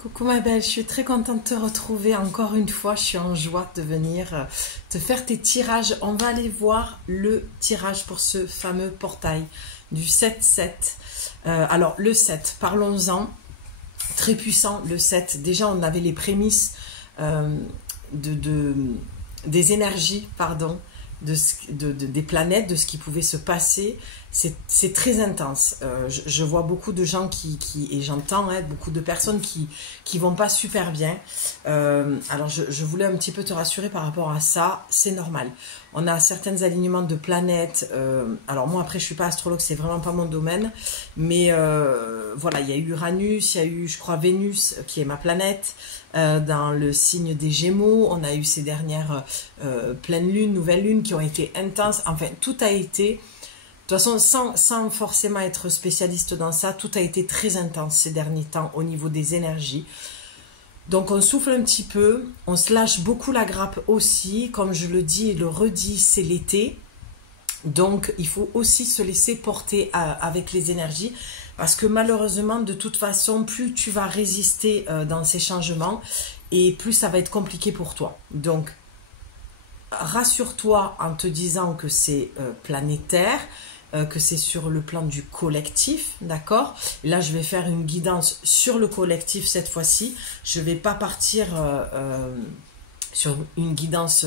Coucou ma belle, je suis très contente de te retrouver encore une fois. Je suis en joie de venir te faire tes tirages. On va aller voir le tirage pour ce fameux portail du 7-7. Alors le 7, parlons-en. Très puissant le 7. Déjà on avait les prémices des énergies, pardon, des planètes, de ce qui pouvait se passer. C'est très intense. Je vois beaucoup de gens et j'entends beaucoup de personnes qui vont pas super bien. Alors je voulais un petit peu te rassurer par rapport à ça. C'est normal. On a certains alignements de planètes. Alors moi après je suis pas astrologue, c'est vraiment pas mon domaine. Mais voilà, il y a eu Uranus, il y a eu je crois Vénus qui est ma planète. Dans le signe des Gémeaux, on a eu ces dernières pleines lunes, nouvelles lunes qui ont été intenses. Enfin, tout a été, de toute façon, sans forcément être spécialiste dans ça, tout a été très intense ces derniers temps au niveau des énergies. Donc on souffle un petit peu, on se lâche beaucoup la grappe aussi. Comme je le dis et le redis, c'est l'été. Donc il faut aussi se laisser porter avec les énergies. Parce que malheureusement, de toute façon, plus tu vas résister dans ces changements et plus ça va être compliqué pour toi. Donc, rassure-toi en te disant que c'est planétaire, que c'est sur le plan du collectif, d'accord? Là, je vais faire une guidance sur le collectif cette fois-ci. Je ne vais pas partir sur une guidance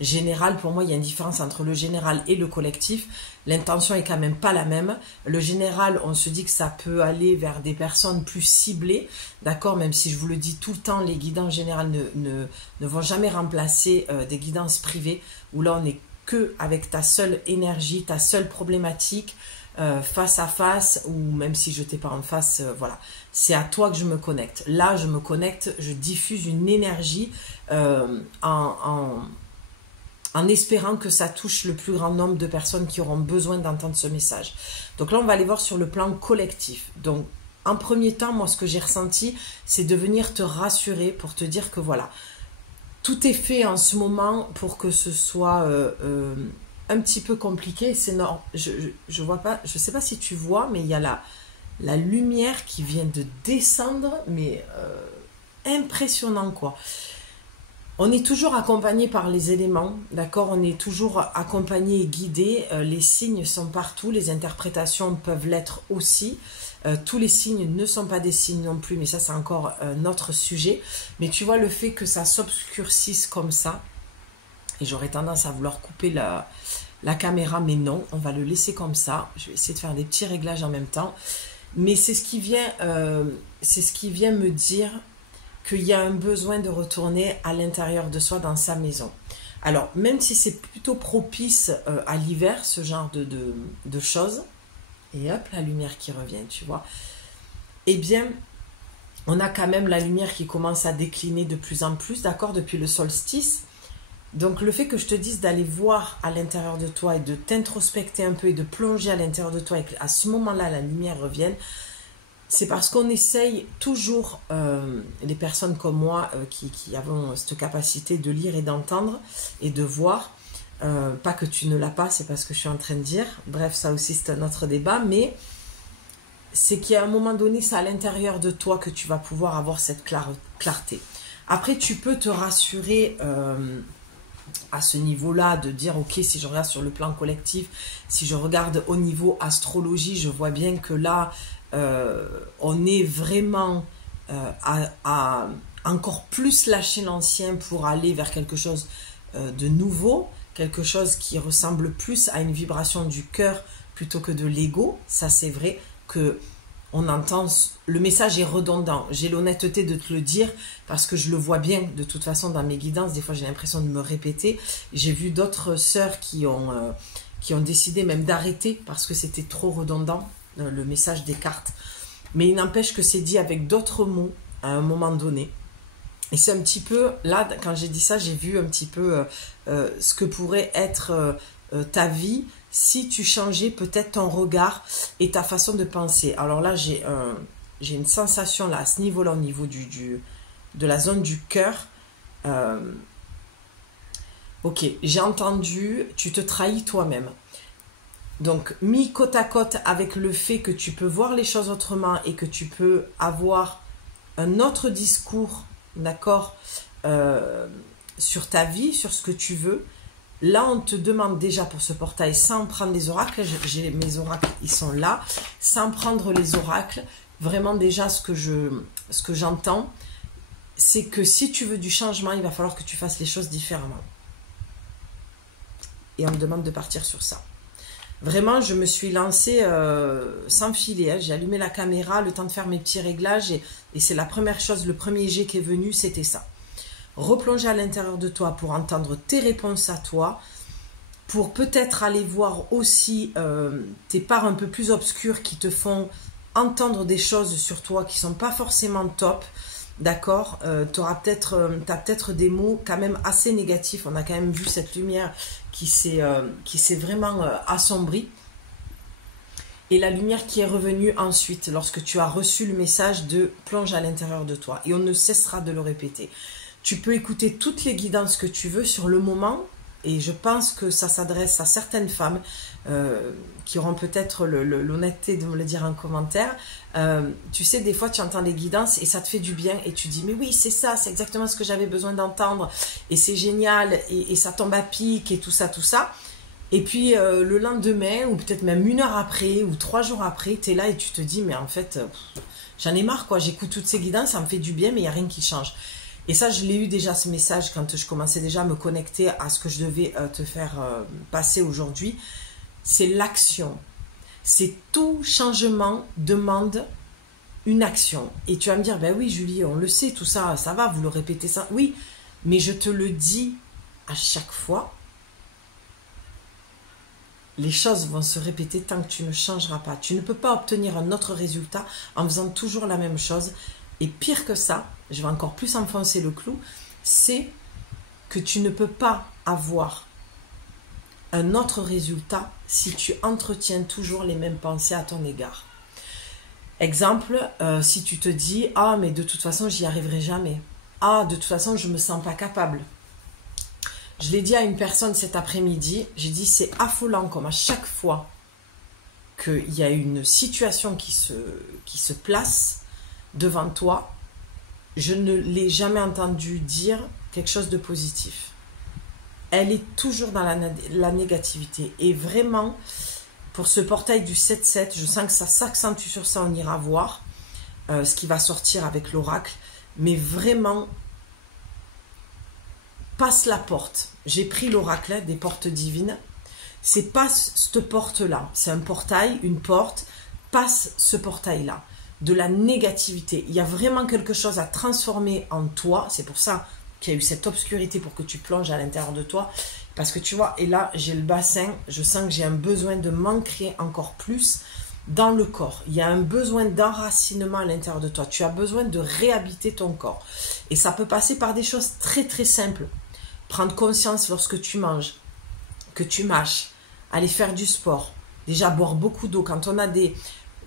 générale. Pour moi, il y a une différence entre le général et le collectif. L'intention est quand même pas la même. Le général, on se dit que ça peut aller vers des personnes plus ciblées, d'accord? Même si je vous le dis tout le temps, les guidances générales ne vont jamais remplacer des guidances privées, où là, on n'est que avec ta seule énergie, ta seule problématique, face à face, ou même si je t'ai pas en face, voilà. C'est à toi que je me connecte. Là, je me connecte, je diffuse une énergie en espérant que ça touche le plus grand nombre de personnes qui auront besoin d'entendre ce message. Donc là, on va aller voir sur le plan collectif. Donc, en premier temps, moi, ce que j'ai ressenti, c'est de venir te rassurer pour te dire que voilà, tout est fait en ce moment pour que ce soit un petit peu compliqué. C'est normal. Je vois pas, je sais pas si tu vois, mais il y a la lumière qui vient de descendre, mais impressionnant quoi. On est toujours accompagné par les éléments, d'accord? On est toujours accompagné et guidé. Les signes sont partout, les interprétations peuvent l'être aussi. Tous les signes ne sont pas des signes non plus, mais ça c'est encore notre sujet. Mais tu vois le fait que ça s'obscurcisse comme ça, et j'aurais tendance à vouloir couper la caméra, mais non, on va le laisser comme ça. Je vais essayer de faire des petits réglages en même temps. Mais c'est ce qui vient me dire qu'il y a un besoin de retourner à l'intérieur de soi, dans sa maison. Alors, même si c'est plutôt propice à l'hiver, ce genre de choses, et hop, la lumière qui revient, tu vois, eh bien, on a quand même la lumière qui commence à décliner de plus en plus, d'accord, depuis le solstice. Donc, le fait que je te dise d'aller voir à l'intérieur de toi et de t'introspecter un peu et de plonger à l'intérieur de toi et qu'à ce moment-là, la lumière revienne, c'est parce qu'on essaye toujours, les personnes comme moi qui avons cette capacité de lire et d'entendre et de voir, pas que tu ne l'as pas, c'est pas ce que je suis en train de dire, bref, ça aussi c'est un autre débat, mais c'est qu'à un moment donné, c'est à l'intérieur de toi que tu vas pouvoir avoir cette clarté. Après, tu peux te rassurer à ce niveau-là, de dire, ok, si je regarde sur le plan collectif, si je regarde au niveau astrologie, je vois bien que là, on est vraiment à encore plus lâcher l'ancien pour aller vers quelque chose de nouveau, quelque chose qui ressemble plus à une vibration du cœur plutôt que de l'ego. Ça c'est vrai que on entend, le message est redondant, j'ai l'honnêteté de te le dire parce que je le vois bien de toute façon dans mes guidances, des fois j'ai l'impression de me répéter. J'ai vu d'autres sœurs qui ont décidé même d'arrêter parce que c'était trop redondant, le message des cartes, mais il n'empêche que c'est dit avec d'autres mots à un moment donné, et c'est un petit peu, là quand j'ai dit ça, j'ai vu un petit peu ce que pourrait être ta vie si tu changeais peut-être ton regard et ta façon de penser. Alors là j'ai une sensation là à ce niveau là, au niveau de la zone du cœur. Ok, j'ai entendu, tu te trahis toi-même. Donc, mis côte à côte avec le fait que tu peux voir les choses autrement et que tu peux avoir un autre discours, d'accord, sur ta vie, sur ce que tu veux. Là, on te demande déjà pour ce portail, sans prendre les oracles, j'ai mes oracles, ils sont là, sans prendre les oracles, vraiment déjà ce que j'entends, c'est que si tu veux du changement, il va falloir que tu fasses les choses différemment. Et on me demande de partir sur ça. Vraiment, je me suis lancée sans filet, hein. J'ai allumé la caméra, le temps de faire mes petits réglages, et c'est la première chose, le premier jet qui est venu, c'était ça. Replonger à l'intérieur de toi pour entendre tes réponses à toi, pour peut-être aller voir aussi tes parts un peu plus obscures qui te font entendre des choses sur toi qui ne sont pas forcément top, d'accord, t'as peut-être des mots quand même assez négatifs, on a quand même vu cette lumière qui s'est vraiment assombrie, et la lumière qui est revenue ensuite, lorsque tu as reçu le message de plonge à l'intérieur de toi, et on ne cessera de le répéter. Tu peux écouter toutes les guidances que tu veux sur le moment, et je pense que ça s'adresse à certaines femmes qui auront peut-être l'honnêteté de me le dire en commentaire. Tu sais, des fois, tu entends les guidances et ça te fait du bien, et tu dis, mais oui, c'est ça, c'est exactement ce que j'avais besoin d'entendre, et c'est génial, et ça tombe à pic, et tout ça, tout ça. Et puis, le lendemain, ou peut-être même 1 heure après, ou 3 jours après, tu es là et tu te dis, mais en fait, j'en ai marre, quoi, j'écoute toutes ces guidances, ça me fait du bien, mais il n'y a rien qui change. Et ça, je l'ai eu déjà, ce message, quand je commençais déjà à me connecter à ce que je devais te faire passer aujourd'hui. C'est l'action. C'est tout changement demande une action. Et tu vas me dire, ben oui, Julie, on le sait, tout ça, ça va, vous le répétez ça. Oui, mais je te le dis à chaque fois. Les choses vont se répéter tant que tu ne changeras pas. Tu ne peux pas obtenir un autre résultat en faisant toujours la même chose. Et pire que ça, je vais encore plus enfoncer le clou, c'est que tu ne peux pas avoir un autre résultat si tu entretiens toujours les mêmes pensées à ton égard. Exemple, si tu te dis « Ah, mais de toute façon, j'y arriverai jamais. Ah, de toute façon, je ne me sens pas capable. » Je l'ai dit à une personne cet après-midi, j'ai dit « C'est affolant comme à chaque fois qu'il y a une situation qui se place devant toi, je ne l'ai jamais entendu dire quelque chose de positif. Elle est toujours dans la négativité. Et vraiment, pour ce portail du 7-7, je sens que ça s'accentue sur ça, on ira voir ce qui va sortir avec l'oracle. Mais vraiment, passe la porte. J'ai pris l'oracle des portes divines. C'est pas cette porte-là. C'est un portail, une porte. Passe ce portail-là. De la négativité. Il y a vraiment quelque chose à transformer en toi. C'est pour ça qu'il y a eu cette obscurité pour que tu plonges à l'intérieur de toi. Parce que tu vois, et là, j'ai le bassin. Je sens que j'ai un besoin de m'ancrer encore plus dans le corps. Il y a un besoin d'enracinement à l'intérieur de toi. Tu as besoin de réhabiter ton corps. Et ça peut passer par des choses très très simples. Prendre conscience lorsque tu manges, que tu mâches, aller faire du sport. Déjà, boire beaucoup d'eau. Quand on a des...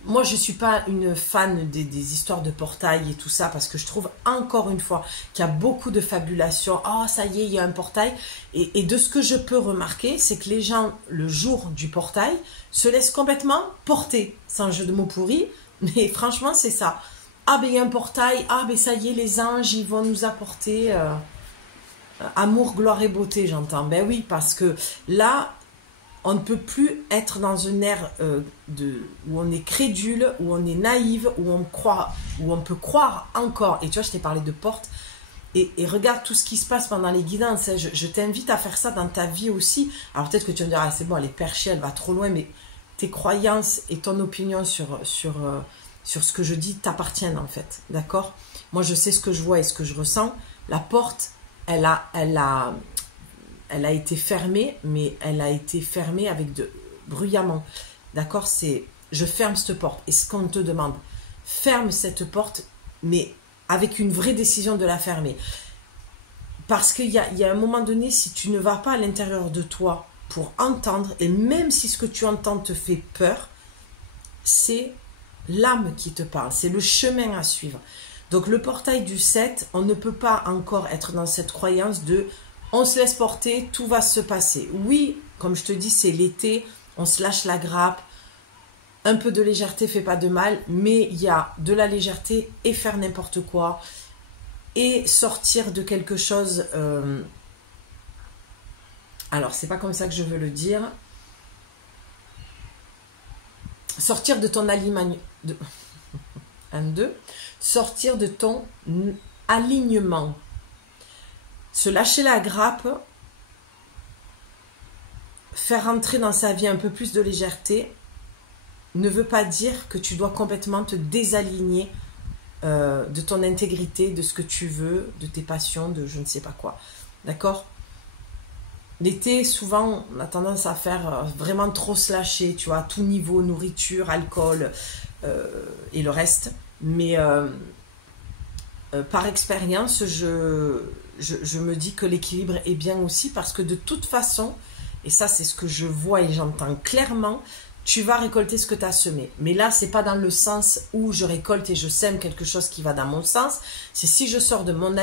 Moi, je ne suis pas une fan des histoires de portail et tout ça, parce que je trouve, encore une fois, qu'il y a beaucoup de fabulation. Oh, ça y est, il y a un portail. Et de ce que je peux remarquer, c'est que les gens, le jour du portail, se laissent complètement porter. C'est un jeu de mots pourri, mais franchement, c'est ça. Ah, ben il y a un portail. Ah, ben ça y est, les anges, ils vont nous apporter amour, gloire et beauté, j'entends. Ben oui, parce que là... On ne peut plus être dans une ère où on est crédule, où on est naïve, où on croit, où on peut croire encore. Et tu vois, je t'ai parlé de porte. Et regarde tout ce qui se passe pendant les guidances. Hein. Je t'invite à faire ça dans ta vie aussi. Alors peut-être que tu vas me dire, ah, c'est bon, elle est perchée, elle va trop loin. Mais tes croyances et ton opinion sur ce que je dis t'appartiennent en fait. D'accord? Moi, je sais ce que je vois et ce que je ressens. La porte, elle a été fermée, mais elle a été fermée avec bruyamment. D'accord? C'est, je ferme cette porte. Et ce qu'on te demande, ferme cette porte, mais avec une vraie décision de la fermer. Parce qu'il y a un moment donné, si tu ne vas pas à l'intérieur de toi pour entendre, et même si ce que tu entends te fait peur, c'est l'âme qui te parle, c'est le chemin à suivre. Donc le portail du 7, on ne peut pas encore être dans cette croyance de on se laisse porter, tout va se passer. Oui, comme je te dis, c'est l'été, on se lâche la grappe, un peu de légèreté fait pas de mal, mais il y a de la légèreté et faire n'importe quoi, et sortir de quelque chose... alors, c'est pas comme ça que je veux le dire. Sortir de ton alignement... sortir de ton alignement. Se lâcher la grappe, faire rentrer dans sa vie un peu plus de légèreté, ne veut pas dire que tu dois complètement te désaligner de ton intégrité, de ce que tu veux, de tes passions, de je ne sais pas quoi. D'accord? L'été, souvent, on a tendance à faire vraiment trop se lâcher, tu vois, à tout niveau, nourriture, alcool et le reste. Mais par expérience, je me dis que l'équilibre est bien aussi parce que de toute façon, et ça c'est ce que je vois et j'entends clairement, tu vas récolter ce que tu as semé. Mais là, c'est pas dans le sens où je récolte et je sème quelque chose qui va dans mon sens. C'est si je sors de mon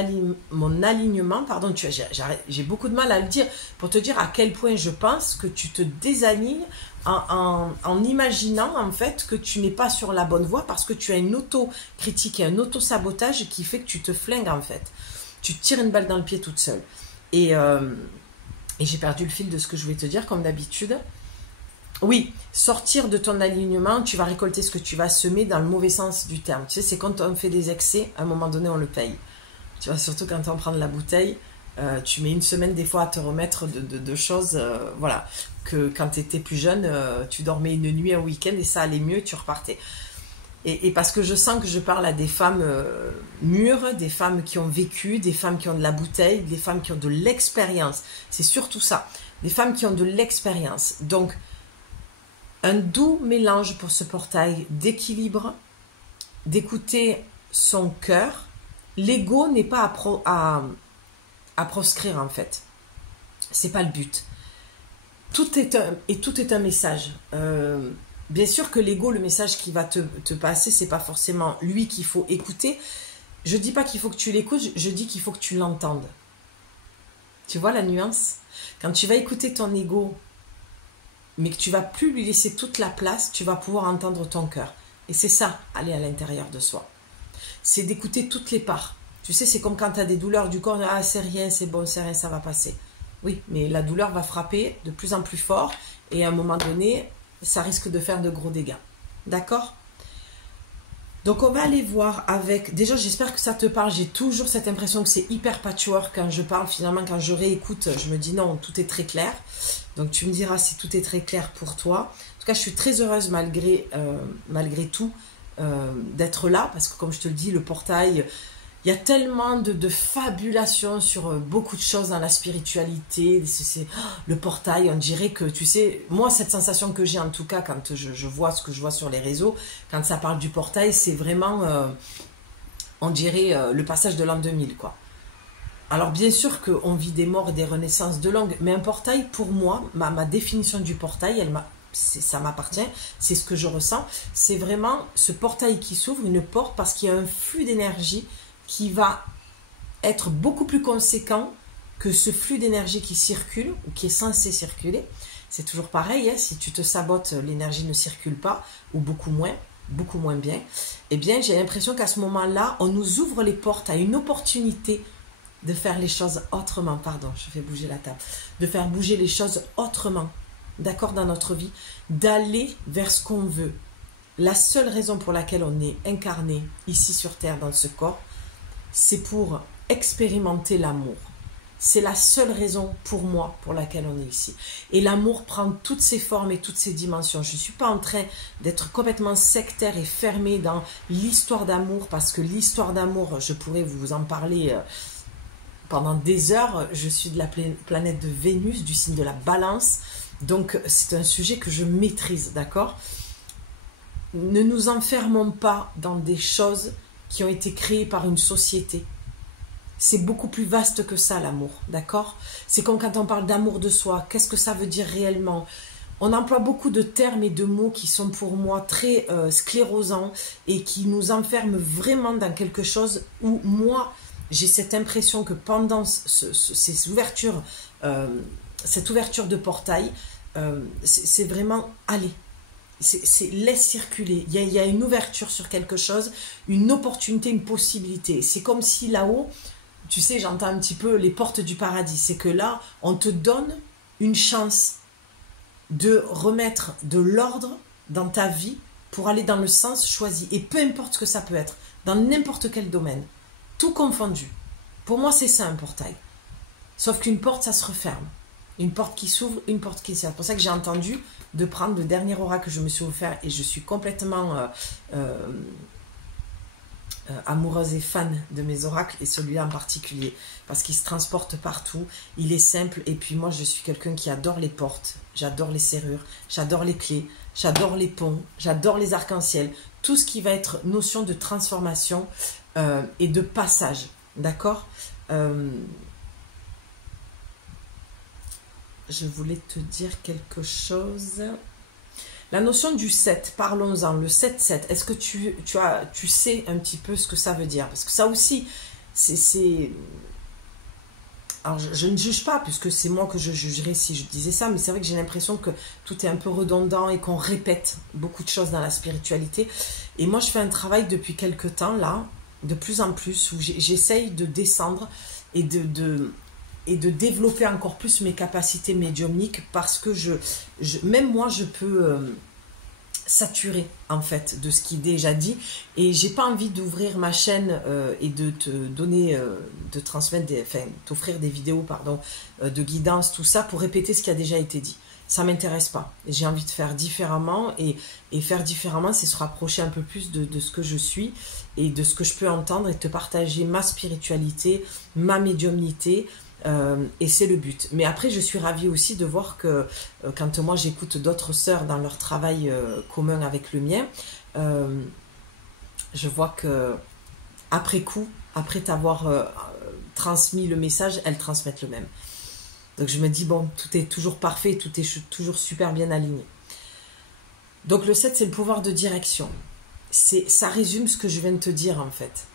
alignement, pardon, j'ai beaucoup de mal à le dire, pour te dire à quel point je pense que tu te désalignes en imaginant en fait que tu n'es pas sur la bonne voie parce que tu as une auto-critique et un auto-sabotage qui fait que tu te flingues en fait. Tu te tires une balle dans le pied toute seule. Et j'ai perdu le fil de ce que je voulais te dire comme d'habitude. Oui, sortir de ton alignement, tu vas récolter ce que tu vas semer dans le mauvais sens du terme. Tu sais, c'est quand on fait des excès, à un moment donné, on le paye. Tu vois, surtout quand on prend de la bouteille, tu mets une semaine des fois à te remettre de choses, voilà, que quand tu étais plus jeune, tu dormais une nuit, un week-end et ça allait mieux, tu repartais. Et parce que je sens que je parle à des femmes mûres, des femmes qui ont vécu, des femmes qui ont de la bouteille, des femmes qui ont de l'expérience. C'est surtout ça, des femmes qui ont de l'expérience. Donc, un doux mélange pour ce portail d'équilibre, d'écouter son cœur. L'ego n'est pas à proscrire en fait. C'est pas le but. Tout est un message. Bien sûr que l'ego, le message qui va te passer, c'est pas forcément lui qu'il faut écouter. Je dis pas qu'il faut que tu l'écoutes, je dis qu'il faut que tu l'entendes. Tu vois la nuance? Quand tu vas écouter ton ego, mais que tu vas plus lui laisser toute la place, tu vas pouvoir entendre ton cœur. Et c'est ça, aller à l'intérieur de soi. C'est d'écouter toutes les parts. Tu sais, c'est comme quand tu as des douleurs du corps, ah c'est rien, c'est bon, c'est rien, ça va passer. Oui, mais la douleur va frapper de plus en plus fort et à un moment donné, ça risque de faire de gros dégâts. D'accord ? Donc on va aller voir avec... Déjà, j'espère que ça te parle. J'ai toujours cette impression que c'est hyper patchwork quand je parle. Finalement, quand je réécoute, je me dis non, tout est très clair. Donc tu me diras si tout est très clair pour toi. En tout cas, je suis très heureuse malgré tout d'être là. Parce que comme je te le dis, le portail... Il y a tellement de fabulation sur beaucoup de choses dans la spiritualité. Le portail, on dirait que, tu sais, moi, cette sensation que j'ai en tout cas quand je vois ce que je vois sur les réseaux, quand ça parle du portail, c'est vraiment, on dirait, le passage de l'an 2000, quoi. Alors, bien sûr qu'on vit des morts et des renaissances de longue, mais un portail, pour moi, ma définition du portail, ça m'appartient, c'est ce que je ressens. C'est vraiment ce portail qui s'ouvre, une porte, parce qu'il y a un flux d'énergie qui va être beaucoup plus conséquent que ce flux d'énergie qui circule ou qui est censé circuler. C'est toujours pareil, hein, si tu te sabotes, l'énergie ne circule pas ou beaucoup moins bien. Eh bien, j'ai l'impression qu'à ce moment-là, on nous ouvre les portes à une opportunité de faire les choses autrement. Pardon, je fais bouger la table. De faire bouger les choses autrement, d'accord, dans notre vie, d'aller vers ce qu'on veut. La seule raison pour laquelle on est incarné ici sur Terre, dans ce corps, c'est pour expérimenter l'amour. C'est la seule raison pour moi pour laquelle on est ici. Et l'amour prend toutes ses formes et toutes ses dimensions. Je ne suis pas en train d'être complètement sectaire et fermée dans l'histoire d'amour, parce que l'histoire d'amour, je pourrais vous en parler pendant des heures. Je suis de la planète de Vénus, du signe de la Balance. Donc c'est un sujet que je maîtrise, d'accord ? Ne nous enfermons pas dans des choses qui ont été créées par une société. C'est beaucoup plus vaste que ça, l'amour, d'accord? C'est comme quand on parle d'amour de soi. Qu'est-ce que ça veut dire réellement? On emploie beaucoup de termes et de mots qui sont pour moi très sclérosants et qui nous enferment vraiment dans quelque chose où moi, j'ai cette impression que pendant cette ouverture de portail, c'est vraiment aller. laisse circuler. Il y a une ouverture sur quelque chose, une opportunité, une possibilité. C'est comme si là-haut, tu sais, j'entends un petit peu les portes du paradis. C'est que là, on te donne une chance de remettre de l'ordre dans ta vie pour aller dans le sens choisi. Et peu importe ce que ça peut être, dans n'importe quel domaine, tout confondu. Pour moi, c'est ça un portail. Sauf qu'une porte, ça se referme. Une porte qui s'ouvre, une porte qui s'ouvre. C'est pour ça que j'ai entendu de prendre le dernier oracle que je me suis offert et je suis complètement amoureuse et fan de mes oracles et celui-là en particulier parce qu'il se transporte partout, il est simple et puis moi je suis quelqu'un qui adore les portes, j'adore les serrures, j'adore les clés, j'adore les ponts, j'adore les arcs-en-ciel, tout ce qui va être notion de transformation et de passage, d'accord. Je voulais te dire quelque chose. La notion du 7, parlons-en, le 7-7, est-ce que tu sais un petit peu ce que ça veut dire? Parce que ça aussi, c'est... Alors, je ne juge pas, puisque c'est moi que je jugerais si je disais ça, mais c'est vrai que j'ai l'impression que tout est un peu redondant et qu'on répète beaucoup de choses dans la spiritualité. Et moi, je fais un travail depuis quelque temps, là, de plus en plus, où j'essaye de descendre et de développer encore plus mes capacités médiumniques parce que même moi, je peux saturer, en fait, de ce qui est déjà dit. Et j'ai pas envie d'ouvrir ma chaîne et de te donner, de transmettre, t'offrir des vidéos, pardon, de guidance, tout ça, pour répéter ce qui a déjà été dit. Ça m'intéresse pas. J'ai envie de faire différemment et faire différemment, c'est se rapprocher un peu plus de ce que je suis et de ce que je peux entendre et te partager ma spiritualité, ma médiumnité. Et c'est le but. Mais après, je suis ravie aussi de voir que quand moi j'écoute d'autres sœurs dans leur travail commun avec le mien, je vois que après coup, après t'avoir transmis le message, elles transmettent le même. Donc je me dis, bon, tout est toujours parfait, tout est toujours super bien aligné. Donc le 7, c'est le pouvoir de direction. Ça résume ce que je viens de te dire en fait.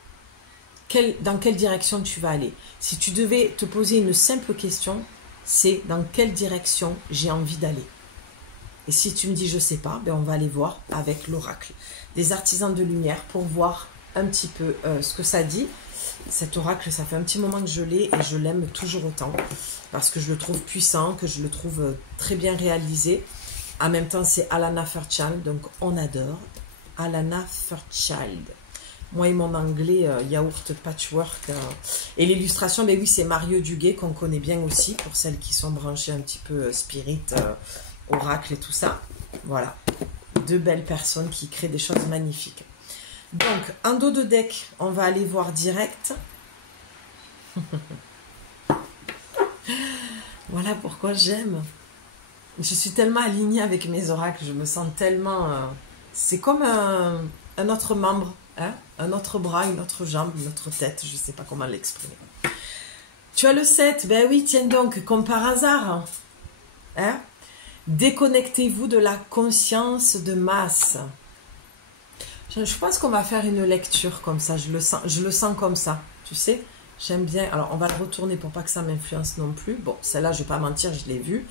Dans quelle direction tu vas aller? Si tu devais te poser une simple question, c'est dans quelle direction j'ai envie d'aller. Et si tu me dis je sais pas, ben on va aller voir avec l'oracle des artisans de lumière pour voir un petit peu ce que ça dit. Cet oracle, ça fait un petit moment que je l'ai et je l'aime toujours autant parce que je le trouve puissant, que je le trouve très bien réalisé. En même temps, c'est Alana Fairchild, donc on adore Alana Fairchild. Moi et mon anglais, yaourt patchwork. Et l'illustration, ben oui, c'est Mario Duguay, qu'on connaît bien aussi, pour celles qui sont branchées un petit peu spirit, oracle et tout ça. Voilà. Deux belles personnes qui créent des choses magnifiques. Donc, en dos de deck, on va aller voir direct. Voilà pourquoi j'aime. Je suis tellement alignée avec mes oracles, je me sens tellement... c'est comme un autre membre. Hein? Un autre bras, une autre jambe, une autre tête, je ne sais pas comment l'exprimer. Tu as le 7, ben oui, tiens donc, comme par hasard. Hein? Déconnectez-vous de la conscience de masse. Je pense qu'on va faire une lecture comme ça, je le sens comme ça, tu sais. J'aime bien, alors on va le retourner pour pas que ça m'influence non plus. Bon, celle-là, je ne vais pas mentir, je l'ai vue,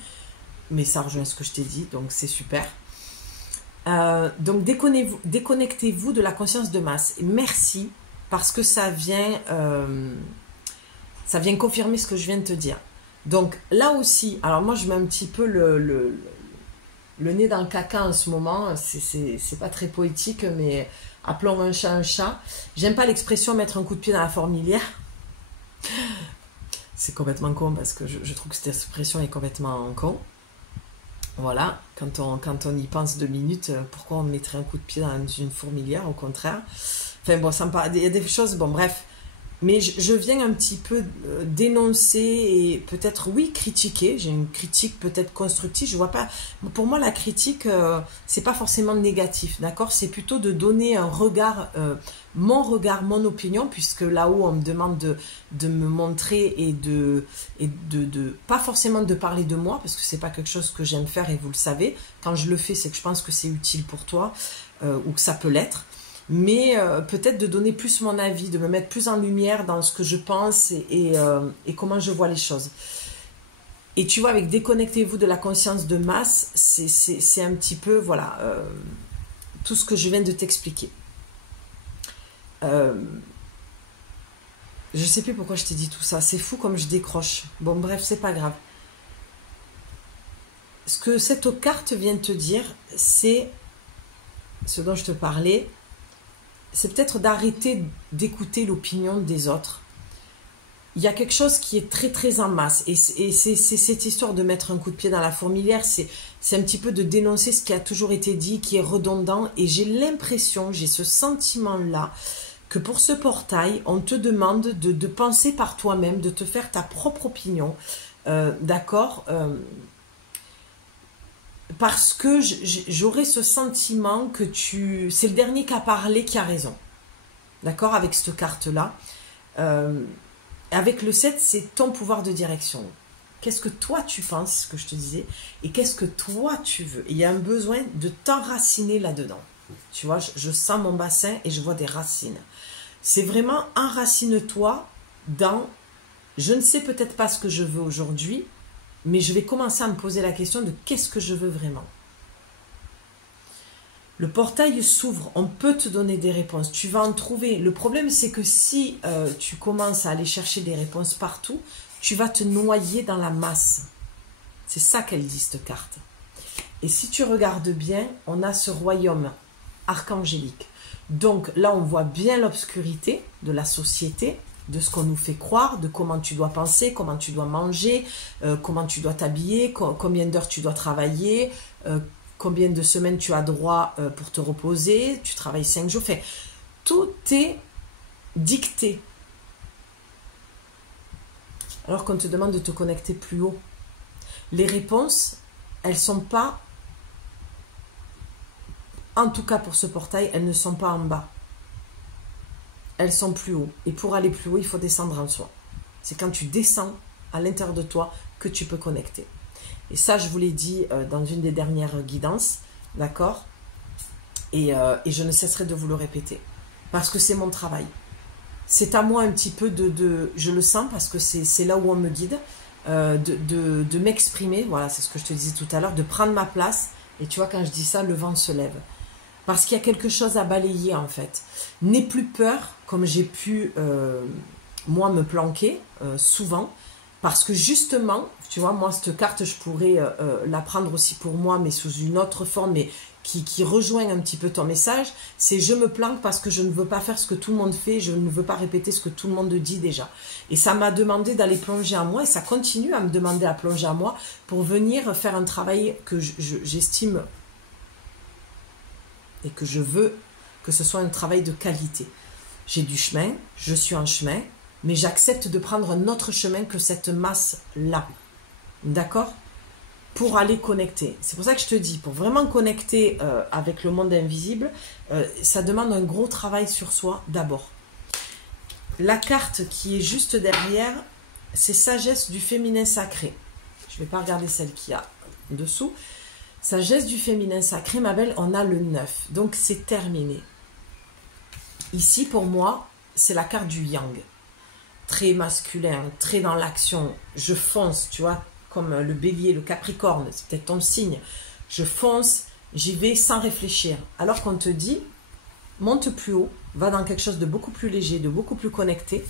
mais ça rejoint ce que je t'ai dit, donc c'est super. Donc déconnectez-vous de la conscience de masse. Et merci parce que ça vient confirmer ce que je viens de te dire. Donc là aussi, alors moi je mets un petit peu le nez dans le caca en ce moment. C'est pas très poétique, mais appelons un chat un chat. J'aime pas l'expression mettre un coup de pied dans la fourmilière. C'est complètement con parce que je trouve que cette expression est complètement con. Voilà, quand on y pense 2 minutes, pourquoi on mettrait un coup de pied dans une fourmilière, au contraire. Enfin bon, il y a des choses, bon bref. Mais je viens un petit peu dénoncer et peut-être, oui, critiquer. J'ai une critique peut-être constructive. Je vois pas. Pour moi, la critique, c'est pas forcément négatif, d'accord? C'est plutôt de donner un regard, mon opinion, puisque là-haut, on me demande de me montrer et pas forcément de parler de moi, parce que c'est pas quelque chose que j'aime faire et vous le savez. Quand je le fais, c'est que je pense que c'est utile pour toi ou que ça peut l'être. Mais peut-être de donner plus mon avis, de me mettre plus en lumière dans ce que je pense et comment je vois les choses. Et tu vois, avec déconnectez-vous de la conscience de masse, c'est un petit peu, voilà, tout ce que je viens de t'expliquer. Je sais plus pourquoi je t'ai dit tout ça. C'est fou comme je décroche. Bon, bref, c'est pas grave. Ce que cette carte vient te dire, c'est ce dont je te parlais. C'est peut-être d'arrêter d'écouter l'opinion des autres. Il y a quelque chose qui est très très en masse. Et c'est cette histoire de mettre un coup de pied dans la fourmilière. C'est un petit peu de dénoncer ce qui a toujours été dit, qui est redondant. Et j'ai l'impression, j'ai ce sentiment-là, que pour ce portail, on te demande de penser par toi-même, de te faire ta propre opinion, d'accord, parce que j'aurais ce sentiment que c'est le dernier qui a parlé qui a raison, d'accord, avec cette carte-là. Avec le 7, c'est ton pouvoir de direction. Qu'est-ce que toi tu penses, ce que je te disais, et qu'est-ce que toi tu veux. Et il y a un besoin de t'enraciner là-dedans. Tu vois, je sens mon bassin et je vois des racines. C'est vraiment enracine-toi dans, je ne sais peut-être pas ce que je veux aujourd'hui, mais je vais commencer à me poser la question de qu'est-ce que je veux vraiment. Le portail s'ouvre, on peut te donner des réponses, tu vas en trouver. Le problème, c'est que si tu commences à aller chercher des réponses partout, tu vas te noyer dans la masse. C'est ça qu'elle dit, cette carte. Et si tu regardes bien, on a ce royaume archangélique. Donc là, on voit bien l'obscurité de la société, de ce qu'on nous fait croire, de comment tu dois penser, comment tu dois manger, comment tu dois t'habiller, combien d'heures tu dois travailler, combien de semaines tu as droit pour te reposer, tu travailles 5 jours. Enfin, tout est dicté. Alors qu'on te demande de te connecter plus haut. Les réponses, elles ne sont pas, en tout cas pour ce portail, elles ne sont pas en bas. Elles sont plus haut. Et pour aller plus haut, il faut descendre en soi. C'est quand tu descends à l'intérieur de toi que tu peux connecter. Et ça, je vous l'ai dit dans une des dernières guidances, d'accord, et je ne cesserai de vous le répéter. Parce que c'est mon travail. C'est à moi un petit peu je le sens parce que c'est là où on me guide, de m'exprimer, voilà, c'est ce que je te disais tout à l'heure, de prendre ma place. Et tu vois, quand je dis ça, le vent se lève. Parce qu'il y a quelque chose à balayer, en fait. N'aie plus peur, comme j'ai pu, moi, me planquer, souvent. Parce que justement, tu vois, moi, cette carte, je pourrais la prendre aussi pour moi, mais sous une autre forme, mais qui rejoint un petit peu ton message. C'est je me planque parce que je ne veux pas faire ce que tout le monde fait, je ne veux pas répéter ce que tout le monde dit déjà. Et ça m'a demandé d'aller plonger en moi, et ça continue à me demander à plonger en moi pour venir faire un travail que j'estime et que je veux que ce soit un travail de qualité. J'ai du chemin, je suis en chemin, mais j'accepte de prendre un autre chemin que cette masse-là. D'accord ? Pour aller connecter. C'est pour ça que je te dis, pour vraiment connecter avec le monde invisible, ça demande un gros travail sur soi d'abord. La carte qui est juste derrière, c'est Sagesse du féminin sacré. Je ne vais pas regarder celle qu'il y a dessous. Sagesse du féminin sacré, ma belle, on a le 9. Donc c'est terminé. Ici, pour moi, c'est la carte du yang. Très masculin, très dans l'action. Je fonce, tu vois, comme le bélier, le capricorne, c'est peut-être ton signe. Je fonce, j'y vais sans réfléchir. Alors qu'on te dit, monte plus haut, va dans quelque chose de beaucoup plus léger, de beaucoup plus connecté.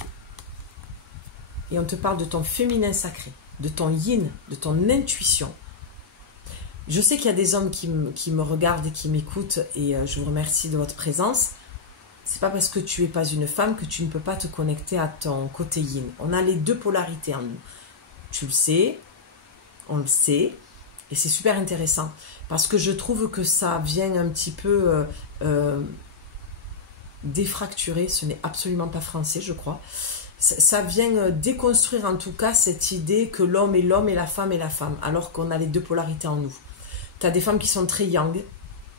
Et on te parle de ton féminin sacré, de ton yin, de ton intuition. Je sais qu'il y a des hommes qui me regardent et qui m'écoutent, et je vous remercie de votre présence. C'est pas parce que tu n'es pas une femme que tu ne peux pas te connecter à ton côté yin. On a les deux polarités en nous. Tu le sais, on le sait, et c'est super intéressant. Parce que je trouve que ça vient un petit peu défracturer, ce n'est absolument pas français, je crois. Ça vient déconstruire en tout cas cette idée que l'homme est l'homme et la femme est la femme, alors qu'on a les deux polarités en nous. Tu as des femmes qui sont très yang,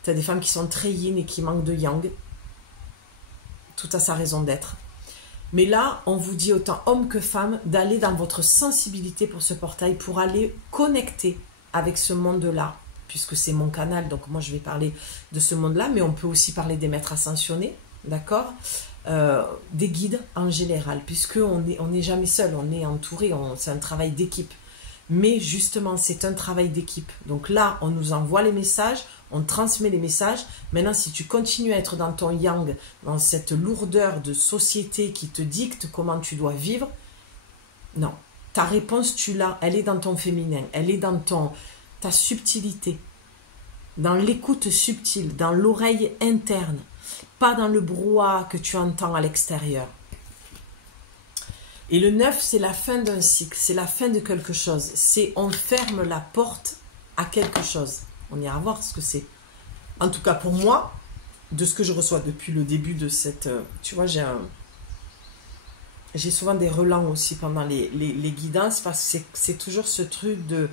tu as des femmes qui sont très yin et qui manquent de yang. Tout a sa raison d'être. Mais là, on vous dit autant homme que femme d'aller dans votre sensibilité pour ce portail, pour aller connecter avec ce monde-là, puisque c'est mon canal, donc moi je vais parler de ce monde-là, mais on peut aussi parler des maîtres ascensionnés, d'accord, des guides en général, puisqu'on n'est jamais seul, on est entouré, c'est un travail d'équipe. Mais justement, c'est un travail d'équipe. Donc là, on nous envoie les messages, on transmet les messages. Maintenant, si tu continues à être dans ton yang, dans cette lourdeur de société qui te dicte comment tu dois vivre, non. Ta réponse, tu l'as. Elle est dans ton féminin. Elle est dans ta subtilité. Dans l'écoute subtile, dans l'oreille interne. Pas dans le brouhaha que tu entends à l'extérieur. Et le 9, c'est la fin d'un cycle, c'est la fin de quelque chose. C'est on ferme la porte à quelque chose. On ira voir ce que c'est. En tout cas, pour moi, de ce que je reçois depuis le début de cette... Tu vois, j'ai souvent des relents aussi pendant les guidances parce que c'est toujours ce truc de...